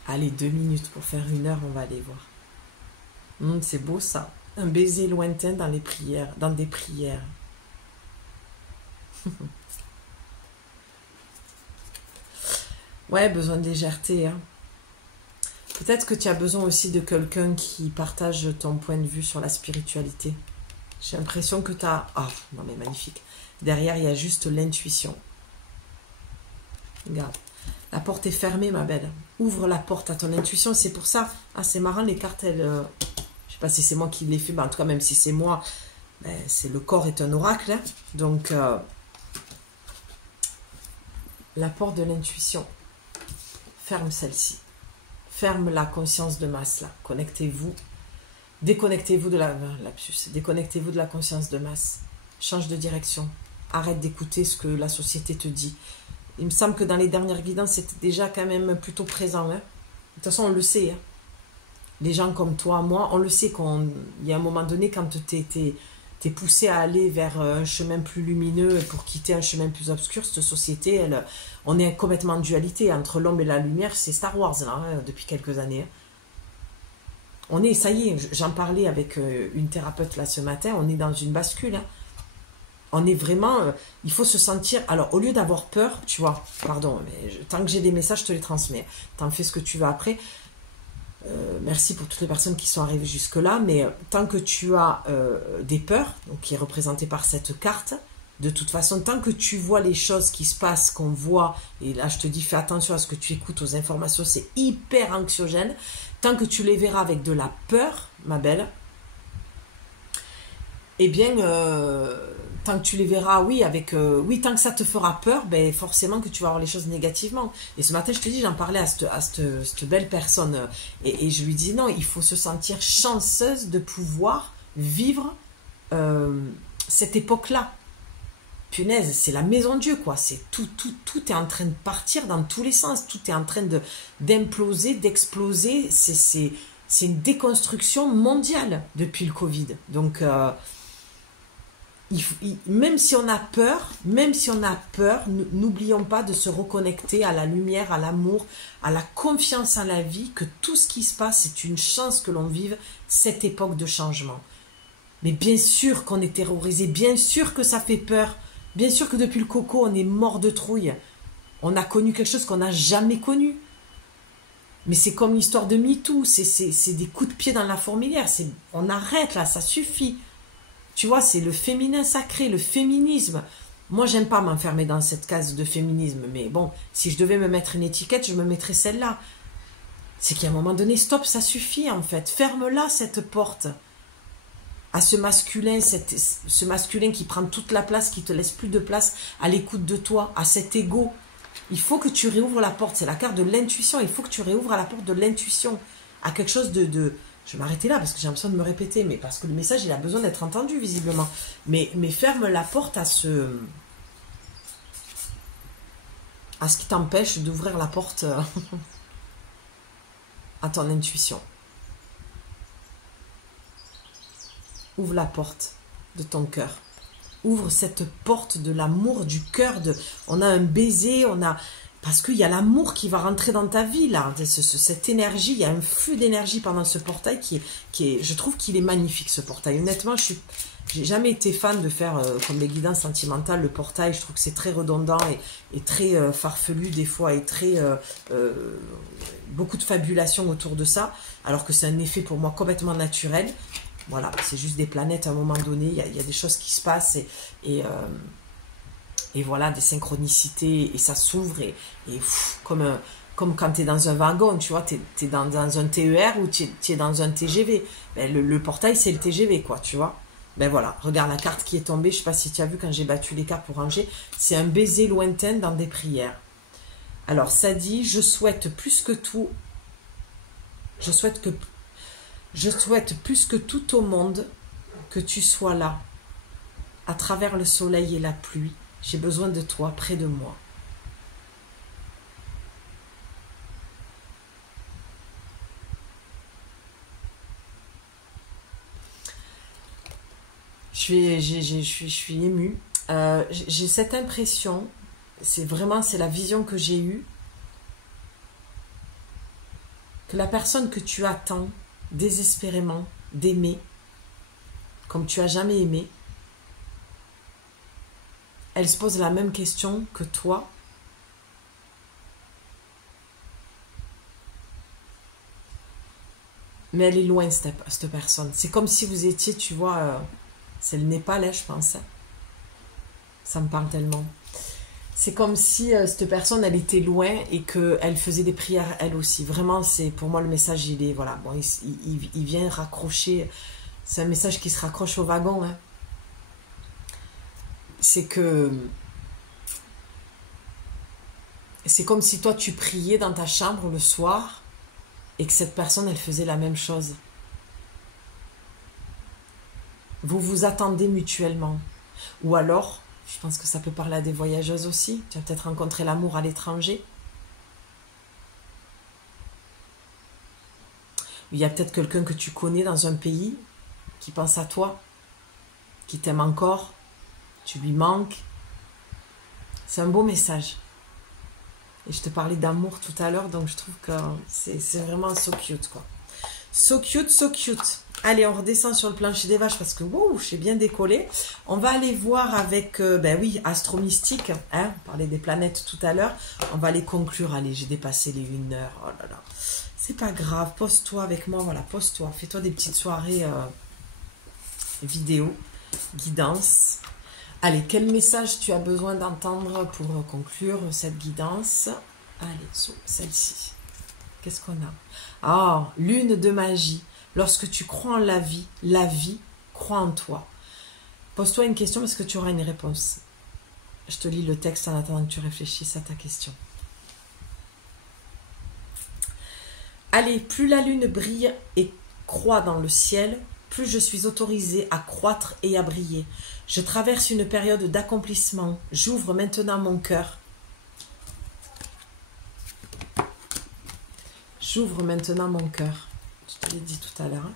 Allez, 2 minutes pour faire 1 heure, on va aller voir. C'est beau ça. Un baiser lointain dans les prières, dans des prières. Ouais, besoin de légèreté. Hein. Peut-être que tu as besoin aussi de quelqu'un qui partage ton point de vue sur la spiritualité. J'ai l'impression que tu as... Ah, non mais magnifique. Derrière, il y a juste l'intuition. Regarde. La porte est fermée, ma belle. Ouvre la porte à ton intuition. C'est pour ça. Ah, c'est marrant, les cartes, elles... Je sais pas si c'est moi qui l'ai fait, mais en tout cas, même si c'est moi, c'est le corps est un oracle. Hein. Donc, la porte de l'intuition. Ferme celle-ci. Ferme la conscience de masse, là. Connectez-vous. Déconnectez-vous de déconnectez-vous de la conscience de masse. Change de direction. Arrête d'écouter ce que la société te dit. Il me semble que dans les dernières guidances, c'était déjà quand même plutôt présent. Hein. De toute façon, on le sait. Hein. Les gens comme toi, moi, on le sait qu'il y a un moment donné, quand t'es poussé à aller vers un chemin plus lumineux pour quitter un chemin plus obscur, cette société, on est complètement en dualité entre l'ombre et la lumière. C'est Star Wars, là, hein, depuis quelques années. Hein. Ça y est, j'en parlais avec une thérapeute là ce matin, on est dans une bascule. Hein. On est vraiment, il faut se sentir, alors au lieu d'avoir peur, tu vois, pardon, mais tant que j'ai des messages, je te les transmets. T'en fais ce que tu veux après. Merci pour toutes les personnes qui sont arrivées jusque-là, mais tant que tu as des peurs, donc qui est représenté par cette carte, de toute façon, tant que tu vois les choses qui se passent, qu'on voit, et là je te dis fais attention à ce que tu écoutes, aux informations, c'est hyper anxiogène, tant que tu les verras avec de la peur, ma belle, eh bien, tant que tu les verras, oui, oui, tant que ça te fera peur, ben forcément que tu vas voir les choses négativement. Et ce matin, je te dis, j'en parlais à cette belle personne, et je lui dis, non, il faut se sentir chanceuse de pouvoir vivre cette époque-là. Punaise, c'est la maison de Dieu, quoi. C'est tout est en train de partir dans tous les sens. Tout est en train d'imploser, d'exploser. C'est une déconstruction mondiale depuis le Covid. Donc, même si on a peur, n'oublions pas de se reconnecter à la lumière, à l'amour, à la confiance en la vie, que tout ce qui se passe, c'est une chance que l'on vive cette époque de changement. Mais bien sûr qu'on est terrorisé, bien sûr que ça fait peur. Bien sûr que depuis le coco, on est mort de trouille. On a connu quelque chose qu'on n'a jamais connu. Mais c'est comme l'histoire de MeToo, c'est des coups de pied dans la fourmilière. On arrête là, ça suffit. Tu vois, c'est le féminin sacré, le féminisme. Moi, j'aime pas m'enfermer dans cette case de féminisme. Mais bon, si je devais me mettre une étiquette, je me mettrais celle-là. C'est qu'à un moment donné, stop, ça suffit en fait. Ferme-la cette porte. À ce masculin qui prend toute la place, qui te laisse plus de place à l'écoute de toi, à cet ego. Il faut que tu réouvres la porte, c'est la carte de l'intuition, il faut que tu réouvres la porte de l'intuition, à quelque chose de... Je vais m'arrêter là parce que j'ai l'impression de me répéter, mais parce que le message il a besoin d'être entendu visiblement. Mais ferme la porte à ce qui t'empêche d'ouvrir la porte à ton intuition. Ouvre la porte de ton cœur. Ouvre cette porte de l'amour, du cœur. On a un baiser, parce qu'il y a l'amour qui va rentrer dans ta vie, là. Cette énergie, il y a un flux d'énergie pendant ce portail qui est... Je trouve qu'il est magnifique, ce portail. Honnêtement, j'ai jamais été fan de faire, comme les guidances sentimentales, le portail. Je trouve que c'est très redondant et très farfelu des fois, et très... beaucoup de fabulation autour de ça, alors que c'est un effet pour moi complètement naturel. Voilà, c'est juste des planètes à un moment donné, il y a des choses qui se passent et voilà, des synchronicités, et ça s'ouvre comme quand tu es dans un wagon, tu vois, tu es dans un TER ou tu es dans un TGV. Ben, le portail, c'est le TGV, quoi, tu vois. Ben voilà, regarde la carte qui est tombée, je sais pas si tu as vu quand j'ai battu les cartes pour ranger, c'est un baiser lointain dans des prières. Alors, ça dit, je souhaite plus que tout au monde que tu sois là, à travers le soleil et la pluie. J'ai besoin de toi, près de moi. Je suis émue. J'ai cette impression, c'est la vision que j'ai eue, que la personne que tu attends désespérément d'aimer, comme tu as jamais aimé, elle se pose la même question que toi. Mais elle est loin, cette personne. C'est comme si vous étiez, tu vois, c'est le Népal, hein, je pense. Ça me parle tellement. C'est comme si cette personne, elle était loin et qu'elle faisait des prières elle aussi. Vraiment, c'est pour moi le message, il est, voilà, bon, il vient raccrocher. C'est un message qui se raccroche au wagon. Hein. C'est comme si toi, tu priais dans ta chambre le soir et que cette personne, elle faisait la même chose. Vous vous attendez mutuellement. Ou alors, je pense que ça peut parler à des voyageuses aussi. Tu as peut-être rencontré l'amour à l'étranger. Il y a peut-être quelqu'un que tu connais dans un pays qui pense à toi, qui t'aime encore, tu lui manques. C'est un beau message. Et je te parlais d'amour tout à l'heure, donc je trouve que c'est vraiment so cute, quoi. So cute, so cute. Allez, on redescend sur le plancher des vaches parce que, wow, j'ai bien décollé. On va aller voir avec, ben oui, Astromystique, hein, on parlait des planètes tout à l'heure. On va les conclure. Allez, j'ai dépassé les 1 heure, oh là là. C'est pas grave, pose-toi avec moi, voilà, pose-toi. Fais-toi des petites soirées vidéo, guidance. Allez, quel message tu as besoin d'entendre pour conclure cette guidance? Allez, celle-ci. Qu'est-ce qu'on a? Ah, lune de magie. Lorsque tu crois en la vie croit en toi. Pose-toi une question parce que tu auras une réponse. Je te lis le texte en attendant que tu réfléchisses à ta question. Allez, plus la lune brille et croît dans le ciel, plus je suis autorisée à croître et à briller. Je traverse une période d'accomplissement. J'ouvre maintenant mon cœur. J'ouvre maintenant mon cœur. Je te l'ai dit tout à l'heure. Hein.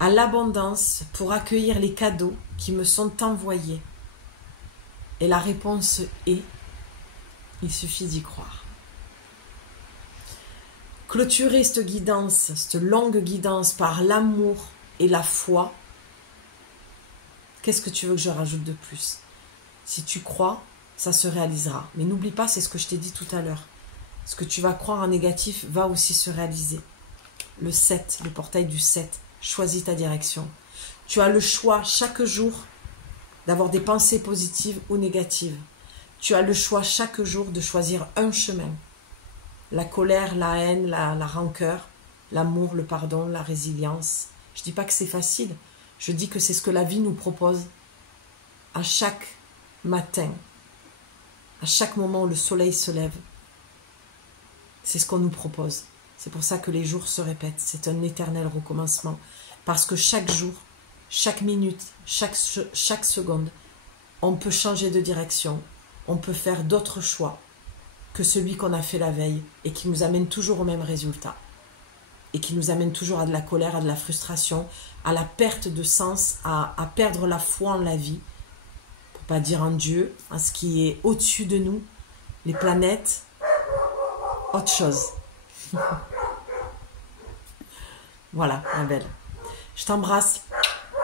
À l'abondance pour accueillir les cadeaux qui me sont envoyés. Et la réponse est, il suffit d'y croire. Clôturer cette guidance, cette longue guidance par l'amour et la foi. Qu'est-ce que tu veux que je rajoute de plus? Si tu crois, ça se réalisera. Mais n'oublie pas, c'est ce que je t'ai dit tout à l'heure. Ce que tu vas croire en négatif va aussi se réaliser. Le 7, le portail du 7. Choisis ta direction. Tu as le choix chaque jour d'avoir des pensées positives ou négatives. Tu as le choix chaque jour de choisir un chemin. La colère, la haine, la rancœur, l'amour, le pardon, la résilience. Je ne dis pas que c'est facile. Je dis que c'est ce que la vie nous propose à chaque matin, à chaque moment où le soleil se lève. C'est ce qu'on nous propose. C'est pour ça que les jours se répètent. C'est un éternel recommencement. Parce que chaque jour, chaque minute, chaque seconde, on peut changer de direction. On peut faire d'autres choix que celui qu'on a fait la veille et qui nous amène toujours au même résultat. Et qui nous amène toujours à de la colère, à de la frustration, à la perte de sens, à perdre la foi en la vie. Pour pas dire en Dieu, à ce qui est au-dessus de nous, les planètes, autre chose. Voilà, ma belle. Je t'embrasse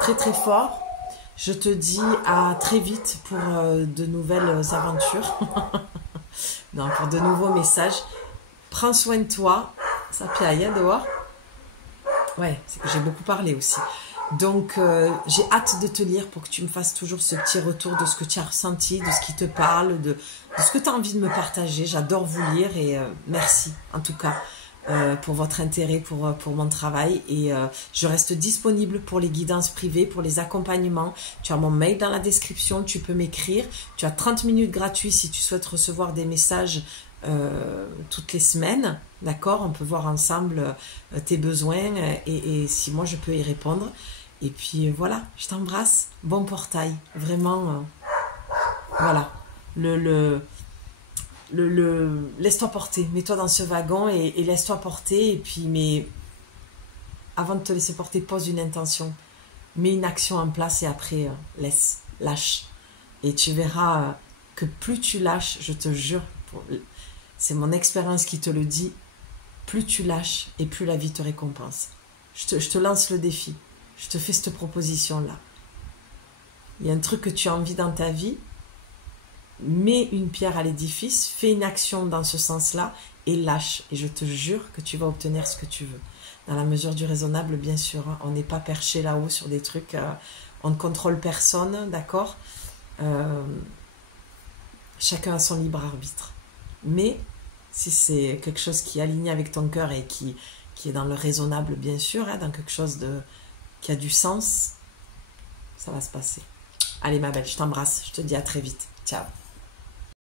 très très fort. Je te dis à très vite pour de nouvelles aventures. Non, pour de nouveaux messages. Prends soin de toi. Ça piaille, hein, dehors. Ouais, c'est que j'ai beaucoup parlé aussi. Donc, j'ai hâte de te lire pour que tu me fasses toujours ce petit retour de ce que tu as ressenti, de ce qui te parle, de ce que tu as envie de me partager. J'adore vous lire et merci en tout cas pour votre intérêt pour mon travail. Et je reste disponible pour les guidances privées, pour les accompagnements. Tu as mon mail dans la description, tu peux m'écrire. Tu as 30 minutes gratuits si tu souhaites recevoir des messages toutes les semaines. D'accord, on peut voir ensemble tes besoins et si moi je peux y répondre. Et puis voilà, je t'embrasse. Bon portail, vraiment. Voilà, laisse-toi porter. Mets-toi dans ce wagon et laisse-toi porter. Et puis, mais avant de te laisser porter, pose une intention. Mets une action en place et après, lâche. Et tu verras que plus tu lâches, je te jure, c'est mon expérience qui te le dit, plus tu lâches et plus la vie te récompense. Je te lance le défi. Je te fais cette proposition-là. Il y a un truc que tu as envie dans ta vie, mets une pierre à l'édifice, fais une action dans ce sens-là et lâche. Et je te jure que tu vas obtenir ce que tu veux. Dans la mesure du raisonnable, bien sûr. Hein. On n'est pas perché là-haut sur des trucs. On ne contrôle personne, d'accord. Chacun a son libre arbitre. Mais si c'est quelque chose qui est aligné avec ton cœur et qui est dans le raisonnable, bien sûr, hein, dans quelque chose qui a du sens, ça va se passer. Allez ma belle, je t'embrasse, je te dis à très vite. Ciao.